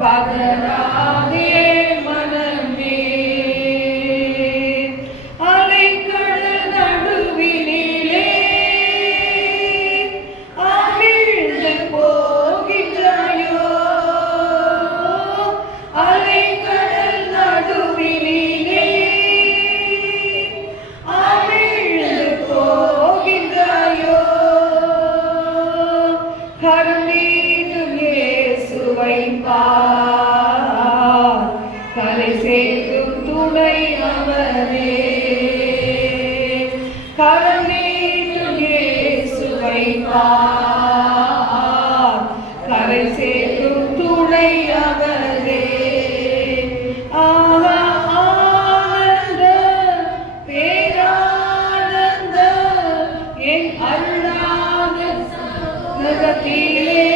பதறாதே மனமே. அலைக்கடல் நடுவினிலே அமிழ்ந்து போகின்றாயோ, அலைக்கடல் நடுவினிலே அமிழ்ந்து போகின்றாயோ, கருணீடும் இயேசுவை பார், கரை சேர்க்கும் துணை அவரே. கருணீடும் இயேசுவை பார், கரை சேர்க்கும் துணை அவரே. ஆனந்த பேரானந்த என் அருளாத நகத்திலே,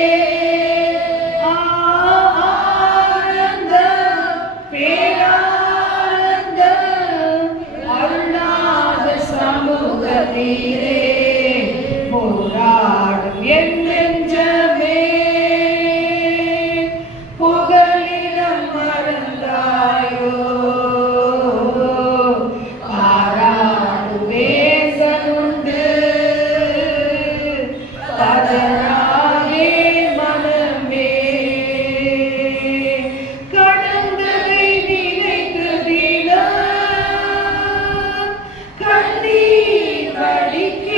ஆனந்த பேரானந்த அருளாத சமூகத்திலே, போராடும் என் நெஞ்சமே, புகலிடம் மறந்தாயோ, பாராடும் வேந்தனுண்டு, பதறாதே மனமே. கடந்ததை நினைத்து தினம் கண்ணீர் வடிக்க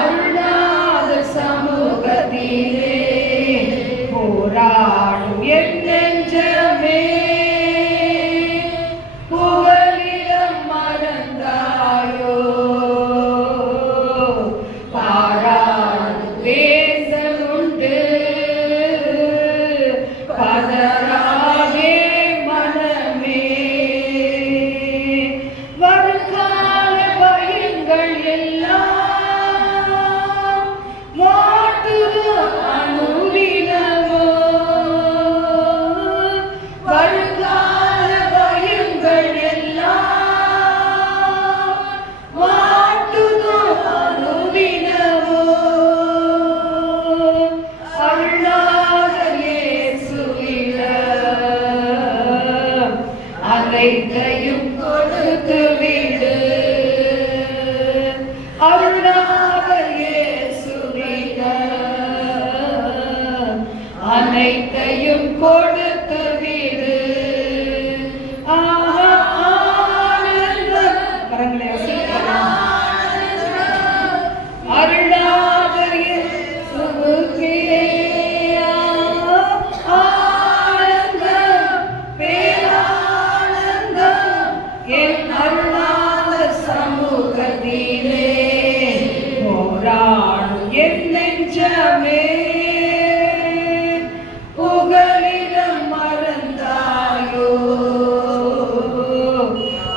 அருளாத சமூகத்திலே போராடும் என் நெஞ்சமே புகலிடம் மறந்தாயோ பாராடு பேசலுண்டு பதறாதே மனமே வருங்கால பயங்கள் எல்லாம் மாட்டுது அனுதினமோ வருங்கால பயங்கள் எல்லாம் மாட்டுது அனுதினமோ அருளாத இயேசுவிடம் அனைத்தையும் கொடுத்து விடு அருளாத இயேசுவிடம் அனைத்தையும் கொடுத்து விடு ஆனந்தம் கரங்களை அருளாத இயேசுவுக்கே ஆனந்தம் பேரானந்தம் என் அருளாத சமூகத்திலே போராடும் என் நெஞ்சமே புகலிடம் மறந்தாயோ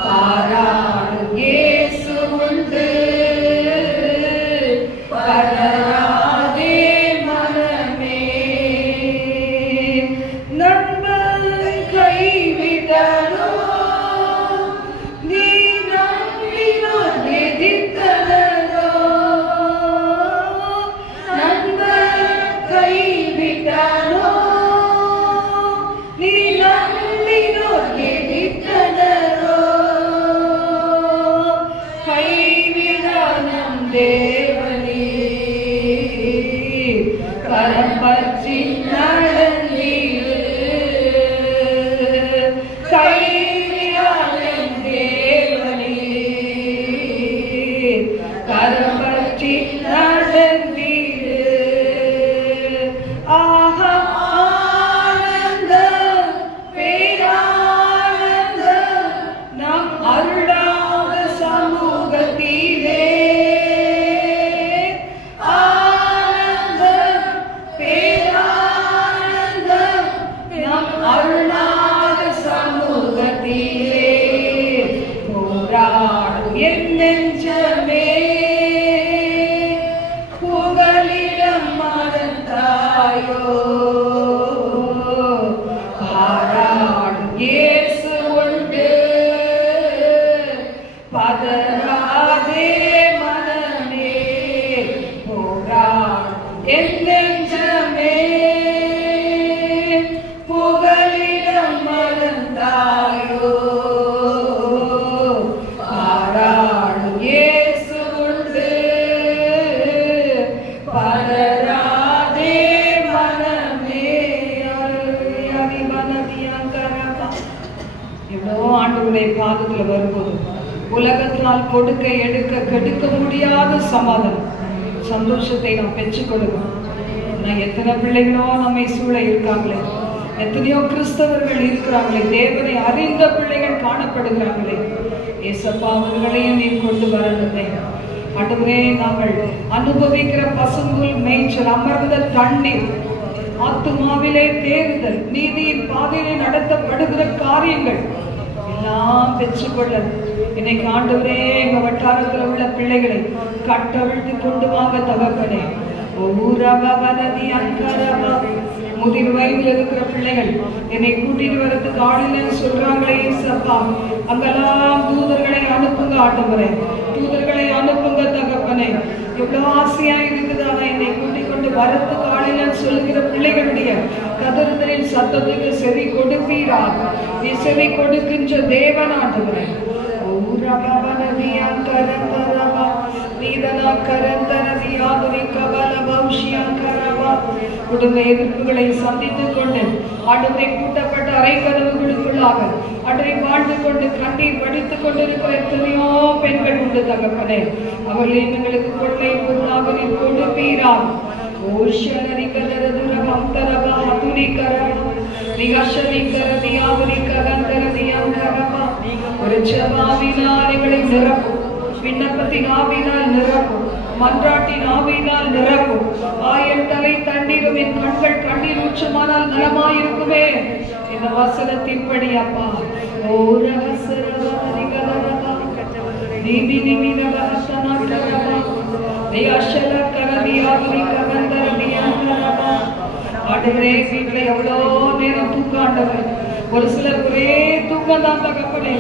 பாராடும் இயேசு உண்டு பதறாதே மனமே நண்பன் கைவிடனோ நீ நம்பினார் எதிர்த்தனோ நண்பன் கைவிடனோ நீ நம்பினார் எதிர்த்தனோ கைவிடானம் தேவனே கரம் பற்றி நடந்தீரு கைவிடானம் தேவனே கரம் பற்றி நடந்தீரு ஆஹா ஆனந்தம் பேரானந்தம் நம் அருளாத சமூகத்திலே ஆனந்தம் பேரானந்தம் நம் அருளாத சமூகத்திலே போராடும் என் நெஞ்சமே புகலிடம் மறந்தாயோ பாராடும் இயேசு உண்டு பதறாதே மனமே போராடும் என் நெஞ்சமே புகலிடம் மறந்தாயோ பாராடும் இயேசு உண்டு பதறாதே மனமே எவ்வளோ ஆண்டுகளை பாதத்துல வரும்போது உலகத்தினால் கொடுக்க எடுக்க கெடுக்க முடியாத சமாதானம் சந்தோஷத்தை நாம் பெற்றுக் கொடுக்கணும். நான் எத்தனை பிள்ளைகளோ நம்மை சூழ இருக்காங்களே, எத்தனையோ கிறிஸ்தவர்கள் இருக்கிறாங்களே, தேவனை அறிந்த பிள்ளைகள் காணப்படுகிறாங்களே. ஏசப்பா அவர்களையும் நீ கொண்டு வரணுமே ஆண்டவரே. நாங்கள் அனுபவிக்கிற பசும்புல் மேய்ச்சல், அமர்ந்த தண்ணீர், ஆத்துமாவிலே தேறுதல், நீதியின் பாதையிலே நடத்தப்படுகிற காரியங்கள் எல்லாம் பெற்றுக்கொள்ள இன்னைக்கு ஆண்டவரே எங்க வட்டாரத்தில் உள்ள பிள்ளைகளை கட்டவிழ்த்து கொண்டு வாங்க தகப்பனே. முதிர் வயதில் இருக்கிற பிள்ளைகள் என்னை கூட்டிட்டு வரதுக்கு ஆளுநர் சொல்றாங்களே சப்பா, அங்கெல்லாம் தூதர்களை அனுப்புங்க ஆண்டவரே, தூதர்களை அனுப்புங்க தகப்பனே. எவ்வளவு ஆசையா இருக்குது, ஆனா என்னை கூட்டிக் கொண்டு வரத்துக்கு ஆளுநர் சொல்லுகிற பிள்ளைகளுடைய கதறுதலின் சத்தத்துக்கு செவி கொடுப்பீராக. நீ செவி கொடுக்கின்ற தேவன் ஆண்டவரே. குடும்ப எதிர்ப்புகளை சந்தித்துக் கொண்டு ஆண்டவரை கூட்டப்பட்ட அறை கதவுகளுக்குள்ளாக ஆண்டவரை வாழ்ந்து கொண்டு கண்ணீர் வடித்துக் கொண்டிருக்கிற எத்தனையோ பெண்கள் உண்டு தகப்பனே. அவர்களை எங்களுக்கு கொள்ளை பொருளாக நீர் கொடுப்பீராக. விண்ணப்பத்தின் ஆவினால் நிரப்பும், மன்றாட்டின் ஆவினால் நிரப்பும். ஆயன் தலை தண்ணீரும் என் கண்கள் கண்ணீர் ஊற்றுமானால் நலமாயிருக்குமே. இந்த வசனத்தின்படி அப்பா வீட்டுல எவ்வளோ நேரம் தூக்காண்டவர். ஒரு சிலர் ஒரே தூக்கம் தான் தகப்பனே.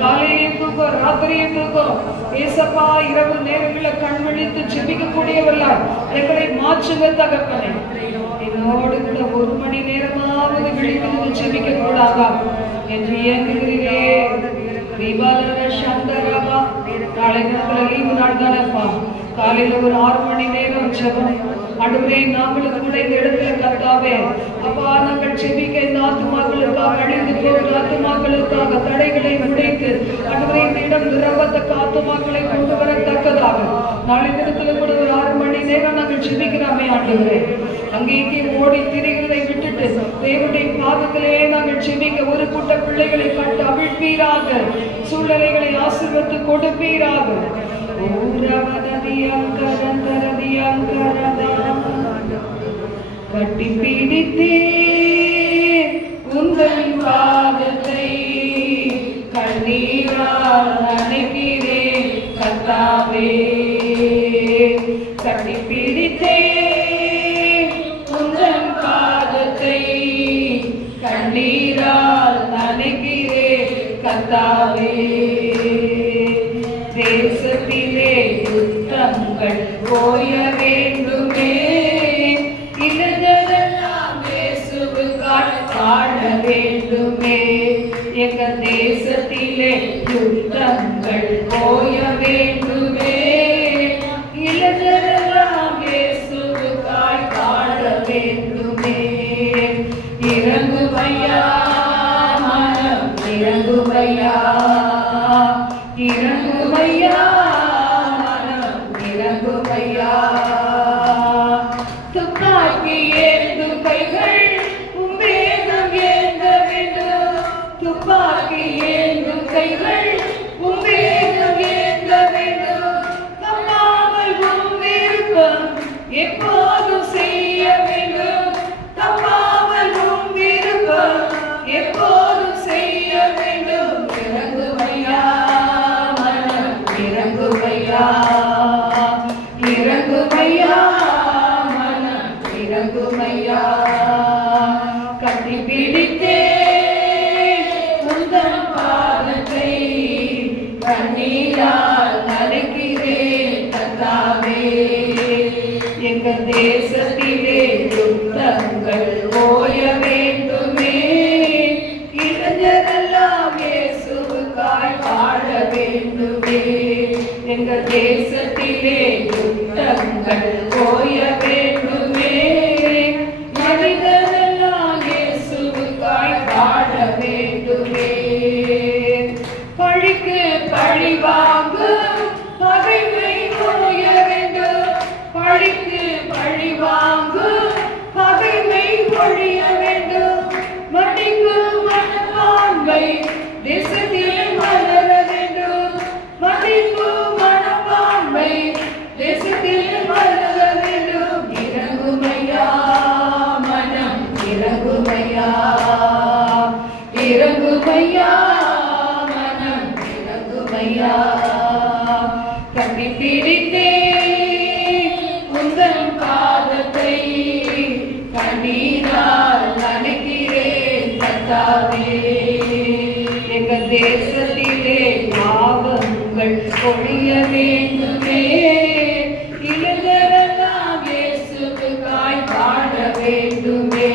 காலையே தூக்கம், ராத்திரியே தூக்கம். ஏசப்பா இரவு நேரங்களில் கண் விழித்து ஜெபிக்கக்கூடியவர்களா எங்களை மாற்றுங்க தகப்பனே. என்னோடு கூட 1 மணி நேரமாவது விழித்து ஜெபிக்க கூடாதா என்று இயங்குகிறீரே. நாளை நேரத்துல லீவு நாள் தானேப்பா. காலையில ஒரு 6 மணி நேரம் ஜெபம். ஆண்டவரே நாங்களும் கூட இந்த இடத்துல கர்த்தாவே அப்பா நாங்கள் ஜெபிக்க இந்த ஆத்துமாக்களுக்காக, அழிந்து போகிற ஆத்துமாக்களுக்காக தடைகளை உடைத்து ஆண்டவரே இந்த இடம் நிரம்பத்தக்க ஆத்துமாக்களை கொண்டு வரத்தக்கதாக நாளை நேரத்துல கூட ஒரு 6 மணி நேரம் நாங்கள் ஜெபிக்கிறோமே ஆண்டவரே. அங்கே இங்கே ஓடி திரிகிறதை விட்டுட்டு தேவனுடைய பாதத்திலே நாங்கள் ஜெபிக்க ஒரு கூட்ட பிள்ளைகளை கண்டு அவிழ்ப்பீராக. சூழ்நிலைகளை ஆசீர்வதித்து கொடுப்பீராக. கட்டி பிடித்தே உங்கள் பாதத்தை கண்ணீரால் நனைக்கிறேன் கர்த்தாவே. கட்டி பிடித்தே உங்கள் பாதத்தை கண்ணீரால் நனைக்கிறேன் கர்த்தாவே. தேசத்திலே யுத்தங்கள் போய வேண்டுமே, இளைஞரெல்லாம் இயேசுவுக்காய் வாழ வேண்டுமே. எங்க தேசத்திலே யுத்தங்கள் போய வேண்டுமே, இளைஞரெல்லாம் இயேசுவுக்காய் வாழ வேண்டுமே. இறங்குமையா மனம், இறங்குமையா, இறங்குமையா மனம், இறங்குமையா. துப்பாக்கி ஏந்தும் கைகள் உம்பேகம் ஏந்த வேண்டும். துப்பாக்கி ஏந்தும் கைகள் உம்பேகம் ஏந்த வேண்டும். தப்பாமல் உம் விருப்பம் எப்போதும் செய்ய வேண்டும். தப்பாமல் உம் விருப்பம் எப்போதும் செய்ய வேண்டும். இறங்குமையா மனம், இறங்குமையா, இறங்குமையா மனம், இறங்குமையா. கட்டி பிடித்தே உந்தன் பாதத்தை கண்ணீரால் நனைக்கிறேன் கர்த்தாவே. எங்க தேசத்திலே யுத்தங்கள் போய வேண்டுமே, இளைஞரெல்லாம் இயேசுவுக்காய் வாழ வேண்டுமே. எங்க தேசத்திலே யுத்தங்கள் போய வேண்டுமே, மனிதரெல்லாம் இயேசுவுக்காய் வாழ வேண்டுமே. பழிக்கு பழி வாங்கும் பகைமை போய வேண்டும். பழிக்கு பழி வாங்கும் பகைமை பொழிய வேண்டும். மன்னிக்கு மனப்பான்மை தேசத்தில் வளர வேண்டும். மன்னிக்கு மனப்பான்மை தேசத்தில் வளர வேண்டும். இறங்குமையா மனம், இறங்குமையா, இறங்குமையா மனம், இறங்குமையா. கட்டி பிடித்தே உந்தன் பாதத்தை கண்ணீரால் நனைக்கிறேன் கர்த்தாவே. எங்க தேசத்திலே பாவங்கள் ஒழிய வேண்டுமே, இளைஞரெல்லாம் இயேசுவுக்காய் வாழ வேண்டுமே.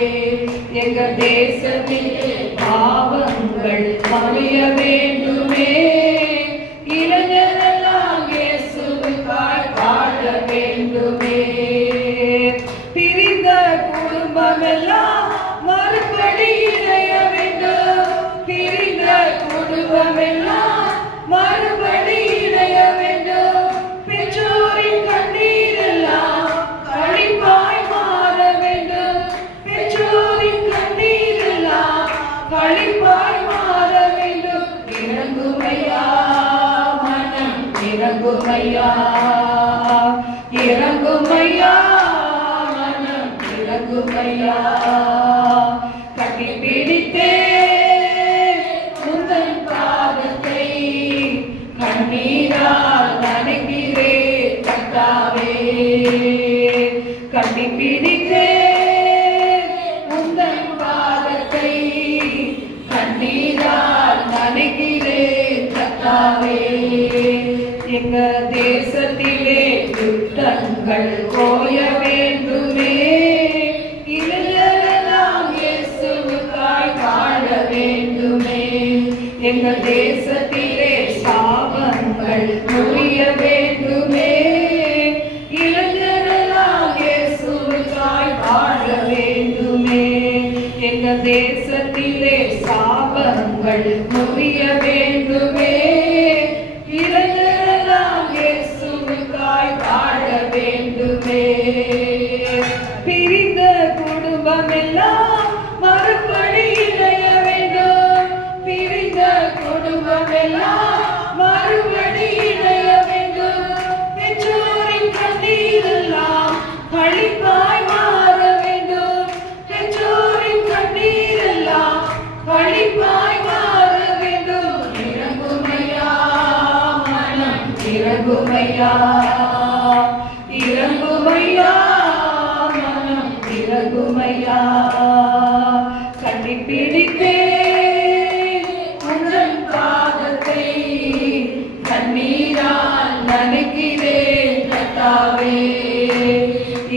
எங்க தேசத்திலே பாவங்கள் ஒழிய வேண்டுமே, இளைஞரெல்லாம் இயேசுவுக்காய் வாழ வேண்டுமே. பிரிந்த குடும்பங்கள் இறங்குமையா இறங்குமையா மனம் இறங்குமையா கட்டி பிடித்தே உந்தன் பாதத்தை கண்ணீரால் நனைக்கிறே கர்த்தாவே கட்டி பிடித்தே உந்தன் பாதத்தை கண்ணீரால் நனைக்கிறே கர்த்தாவே எங்க தேசத்திலே யுத்தங்கள் ஓய வேண்டுமே இளைஞரெல்லாம் இயேசுவுக்காய் வாழ வேண்டுமே எங்க தேசத்திலே சாபங்கள் முடிய வேண்டுமே இளைஞரெல்லாம் இயேசுவுக்காய் வாழ வேண்டுமே எங்க தேசத்திலே சாபங்கள் முடிய வேண்டுமே இளைஞரெல்லாம் இயேசுவுக்காய் வாழ வேண்டுமே பிரிந்த குடும்பம் எல்லாம் மறுபடி இணைய வேண்டும் பிரிந்த குடும்பம் எல்லாம் மறுபடி இணைய வேண்டும் பெற்றோரின் கண்ணீர் எல்லாம் களிப்பாய் மாற வேண்டும் பெற்றோரின் கண்ணீர் எல்லாம் களிப்பாய் மாற வேண்டும் இறங்குமையா மனம் இறங்குமையா இறங்குமையா மனம் இறங்குமையா கட்டி பிடித்தே உந்தன் பாதத்தை கண்ணீரால் நனைக்கிறேன் கர்த்தாவே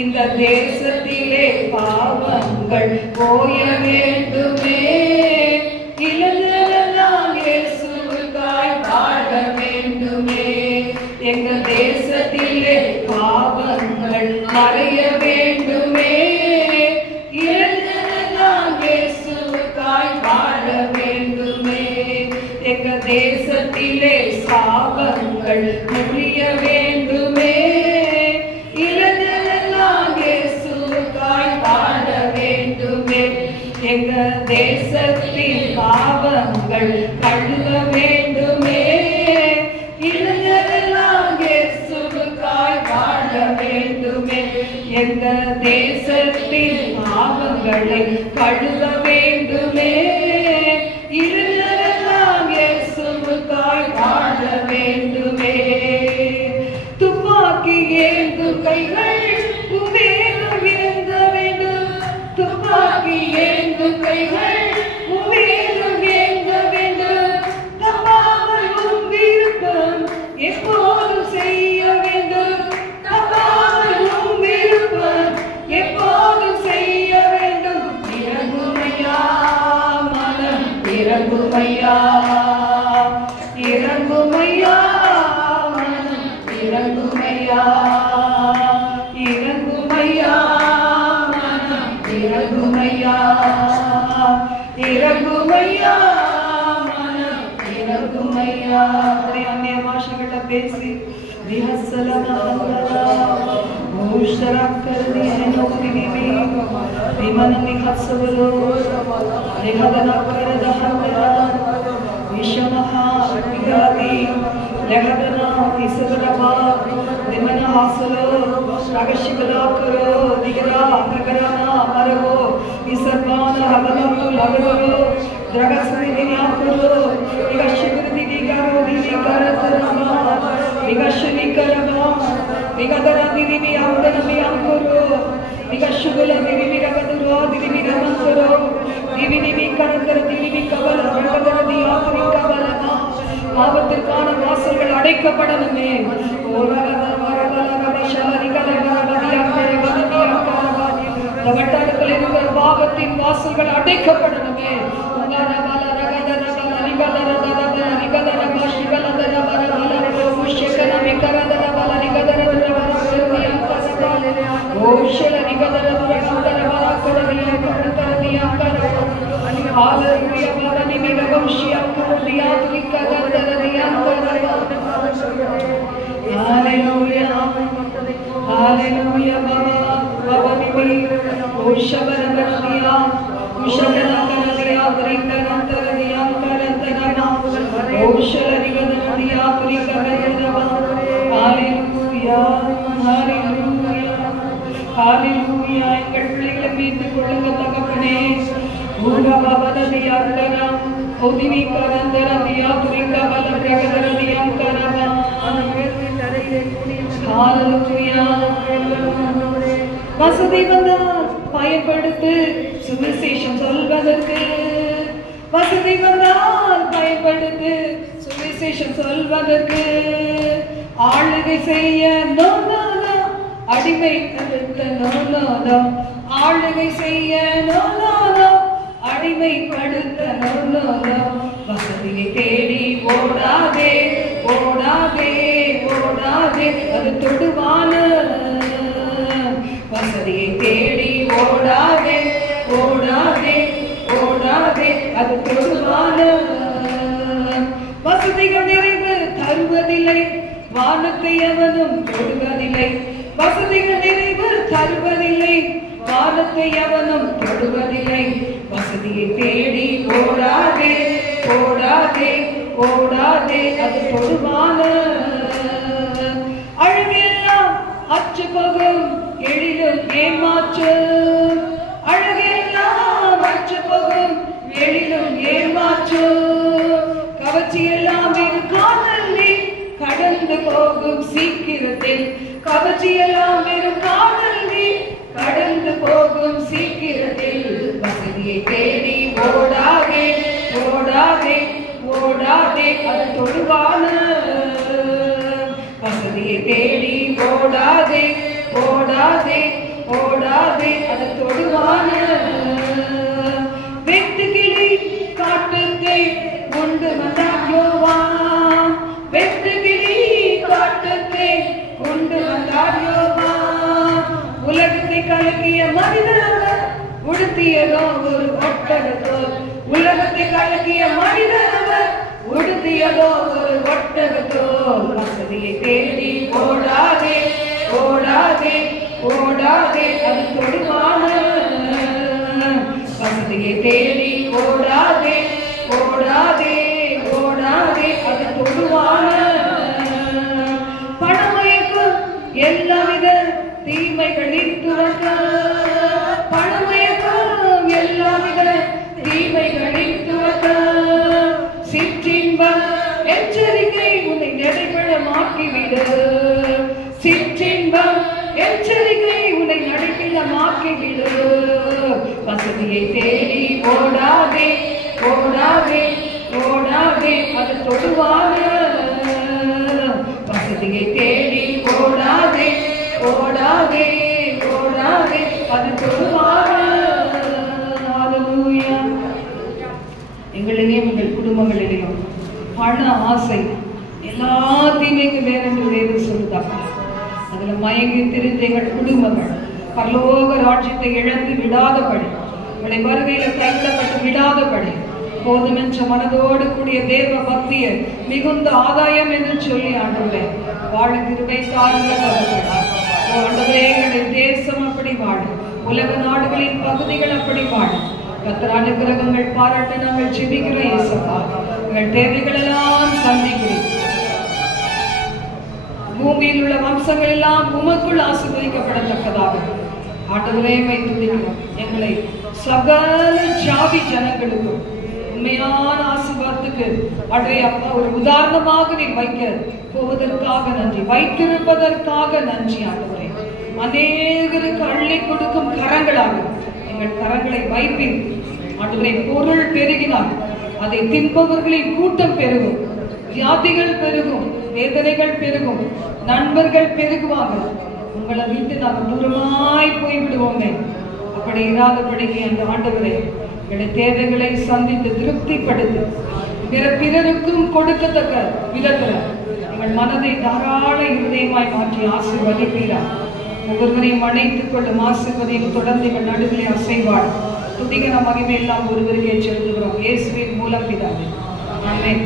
இந்த தேசத்திலே பாவங்கள் போய வேண்டுமே இளைஞரெல்லாம் இயேசுவுக்காய் வாழ வேண்டுமே எங்க தேசத்திலே பாவங்கள் மறைய வேண்டுமே இளைஞரெல்லாம் இயேசுவுக்காய் வாழ வேண்டுமே எங்க தேசத்திலே சாபங்கள் முடிய வேண்டுமே இளைஞரெல்லாம் இயேசுவுக்காய் வாழ வேண்டுமே எங்க தேசத்தின் பாவங்கள் கழுவ வேண்டுமே இளைஞரெல்லாம் இயேசுவுக்காய் வாழ வேண்டுமே எங்க தேசத்தின் பாவங்களை கழுவ வேண்டுமே இளைஞரெல்லாம் இயேசுவுக்காய் வாழ வேண்டுமே துப்பாக்கி ஏந்தும் கைகள் உவேகம் ஏந்த வேண்டும் துப்பாக்கி ஏந்தும் கைகள் உவேகம் ஏந்த வேண்டும் தப்பாமல் உன் விருப்பம் எப்போதும் செய்ய வேண்டும் தப்பாமல் உன் விருப்பம் எப்போதும் செய்ய வேண்டும் இறங்குமையா மனம் இறங்குமையா இறங்குமையா மனம் இறங்குமையா இறங்குமையா மனம் இறங்குமையா இறங்குமையா மனம் இறங்குமையா अन्य भाषाಗಳ ಬೇಸಿ ವಿಹಸಲಮಹಂಗಲ ಮೋಷರಕ್ಕರದಿ ನೋಡಿದಿವಿ ವಿಮನನಿ ಹಸವಲು ಲೆಹದನಕ್ಕರದ ಹಂಗಲ ವಿಷಮಹ ವಿಗಾದಿ ಲೆಹದನ ಇಸಗರಬ ನಿಮನ ಹಾಸಲು ರಾಗಶಿಗಲಾಕರು ದಿಗರ ಅಂಗಗರನ ಮರಗೋ ಇಸರ್ವಾನ ಹಬಲಮು ಲಗರು ದ್ರಗಸರಿ ದಿನಾಕರು ಈಗ ಶಿಗರದಿಗಿ ಗರು ದಿಗಿ ಕರತರಮ ಈಗ ಶನಿಕರಮ ಈಗ ದರ ದಿವಿ ಅಂದನಮಿ ಅಂಕರು ಈಗ ಶುಗಲ ದಿವಿ ರಗದುರು ದಿವಿ ರಮಂಕರು ದಿವಿ ದಿವಿ ಕರತರ ದಿವಿ ಕಬಲ ರಗದರ ದಿಯಾಕರಿ ಕಬಲನ ஆபத்திற்கான வாசல்கள் அடைக்கப்படணுமே வட்டாரத்தில் இருக்கிற பாவத்தின் வாசல்கள் அடைக்கப்படணுமே Hallelujah, Baba Nibi, Ushavaranadia, Ushavaranadia, Vrindanadia, Karantanama, Ushavaranadia, Vrindanadia, ஹalleluya ஹalleluya ஹalleluya. எங்கள் பிள்ளைகளை மீட்டுக் கொள்ளுங்க தகப்பனே. ஊரபவததியர்தரம் ஒதிவி கரந்தரதியா துரிகபல பிரகதரதியம் கரவா. ஹalleluya. வசதி வந்தால் பயன்படுத்து சுவிசேஷம் சொல்வதற்கு. வசதி வந்தால் பயன்படுத்து சுவிசேஷம் சொல்வதற்கு. ஆளுகை செய்ய நோனாதா அடிமைப்படுத்த நோனாதா. ஆளுகை செய்ய நோனாதா அடிமைப்படுத்த நோனாதா. வசதியை தேடி ஓடாதே ஓடாதே ஓடாதே அது தொடுவான. வசதியை தேடி ஓடாதே ஓடாதே ஓடாதே அது தொடுவான. வசதிகள் நிறைவு தருவதில்லை வானத்தை எவனும் தொடுவதில்லை. வசதிகள் நிறைவு தருவதில்லை வானத்தை எவனும் தொடுவதில்லை. வசதியை தேடி ஓடாதே ஓடாதே ஓடாதே அது தொடுவான. அழகெல்லாம் அச்சு போகும் எழிலும் ஏமாற்று. அழகெல்லாம் அச்சு போகும் எழிலும் ஏமாற்று. கவர்ச்சி எல்லாம் வெறும் காதலில் கடந்து போகும் சீக்கிரத்தில். கவர்ச்சி எல்லாம் வெறும் காதலில் கடந்து போகும் சீக்கிரத்தில். வசதியை தேடி ஓடாதே ஓடாதே ஓடாதே அது தொடுவான. வசதியை தேடி ஓடாதே ஓடாதே ஓடாதே அது தொடுவான. வெட்டுக்கிளி காட்டுத்தை கொண்டு வந்தாயோவா. வெட்டுக்கிளி காட்டுத்தை கொண்டு வந்தாயோவா. உலகத்தை கலக்கிய மனிதர் உடுத்தியதோ ஒரு ஒட்டகத்தோ. உலகத்தை கலக்கிய மனிதர் உடுத்தியதோ ஒரு ஒட்டகத்தோ. வசதியை தேடி ஓடாதே ஓடாதே ஓடாதே அது தொடுவான. வசதியை தேடி ஓடாதே ஓடாதே ஓடாதே அது தொடுவான. பணமயக்கும் எல்லாவித தீமைகளின் துறக்க. பணமயக்கும் எல்லாவித தீமைகளின் துறக்க. சிற்றின்பம் எச்சரிக்கை உன்னை நடைபெறமாக்கிவிடு. சிற்றின்பம் எச்சரிக்கை உன்னை நடைபெறமாக்கிவிடு. வசதியை தேடி ஓடாதே ஓடாதே ஓடாதே அது தொடுவான. வசதியை தேடி ஓடாதே ஓடாதே ஓடாதே அது தொடுவான. ஹalleluya. எங்களிலேயும் எங்கள் குடும்பங்களிலேயும் பண ஆசை எல்லா தீமைக்கு வேறென்று வேறு சொல்லுதாங்க. அதுல மயங்கி திரிந்த எங்கள் குடும்பங்கள் பரலோக ராஜ்யத்தை இழந்து விடாதபடி, உங்களை வருகையில கைவிடப்பட்டு விடாதபடி, போதுமென்ற மனதோடு கூடிய தேவ பக்தியை மிகுந்த ஆதாயம் என்று சொல்லி ஆண்டவரே வாழ கிருபை தாருங்க தகப்பனே. ஆண்டவரே எங்கள் தேசம் அப்படி வாழும், உலக நாடுகளின் பகுதிகள் அப்படி வாழும். கர்த்தர் அனுகிரகங்கள் பாராட்ட நாங்கள் ஜெபிக்கிறோம். இயேசுவா எங்கள் தேவைகள் எல்லாம் சந்திக்கிறோம். பூமியில் உள்ள வம்சங்கள் எல்லாம் உமக்குள் ஆசீர்வதிக்கப்படத்தக்கதாக ஆண்டவரே துதிக்கிறோம். எங்களை சகல ஜாதி ஜனங்களுக்கும் உண்மையான ஆசீர்வாதத்துக்கு அடைய அப்பா ஒரு உதாரணமாக நீ வைக்க போவதற்காக நன்றி, வைத்திருப்பதற்காக நன்றி ஆண்டவரே. அநேகருக்கு அள்ளி கொடுக்கும் கரங்களாக எங்கள் கரங்களை வைப்பீர் ஆண்டவரே. பொருள் பெருகினால் அதை தின்பவர்களின் கூட்டம் பெருகும், வியாதிகள் பெருகும், வேதனைகள் பெருகும், நண்பர்கள் பெருகுவாங்க. உங்களை விட்டு நாங்கள் தூரமாய் போய்விடுவோமே. அப்படி இராதபடிக்கு அந்த ஆண்டவரே எங்களுடைய தேவைகளை சந்தித்து திருப்திப்படுத்தி பிறருக்கும் கொடுக்கத்தக்க விதத்தில் எங்கள் மனதை தாராள இருதயமாய் மாற்றி ஆசீர்வதிப்பீரா. ஒவ்வொருவரையும் அணைத்துக் கொள்ளும் ஆசீர்வதியும் தொடர்ந்து எங்கள் நடுவிலே அசைவாள். துதிகர மகிமை எல்லாம் ஒருவருக்கே செலுத்துகிறோம். இயேசுவின் மூலம் பிதாவே ஆமென்.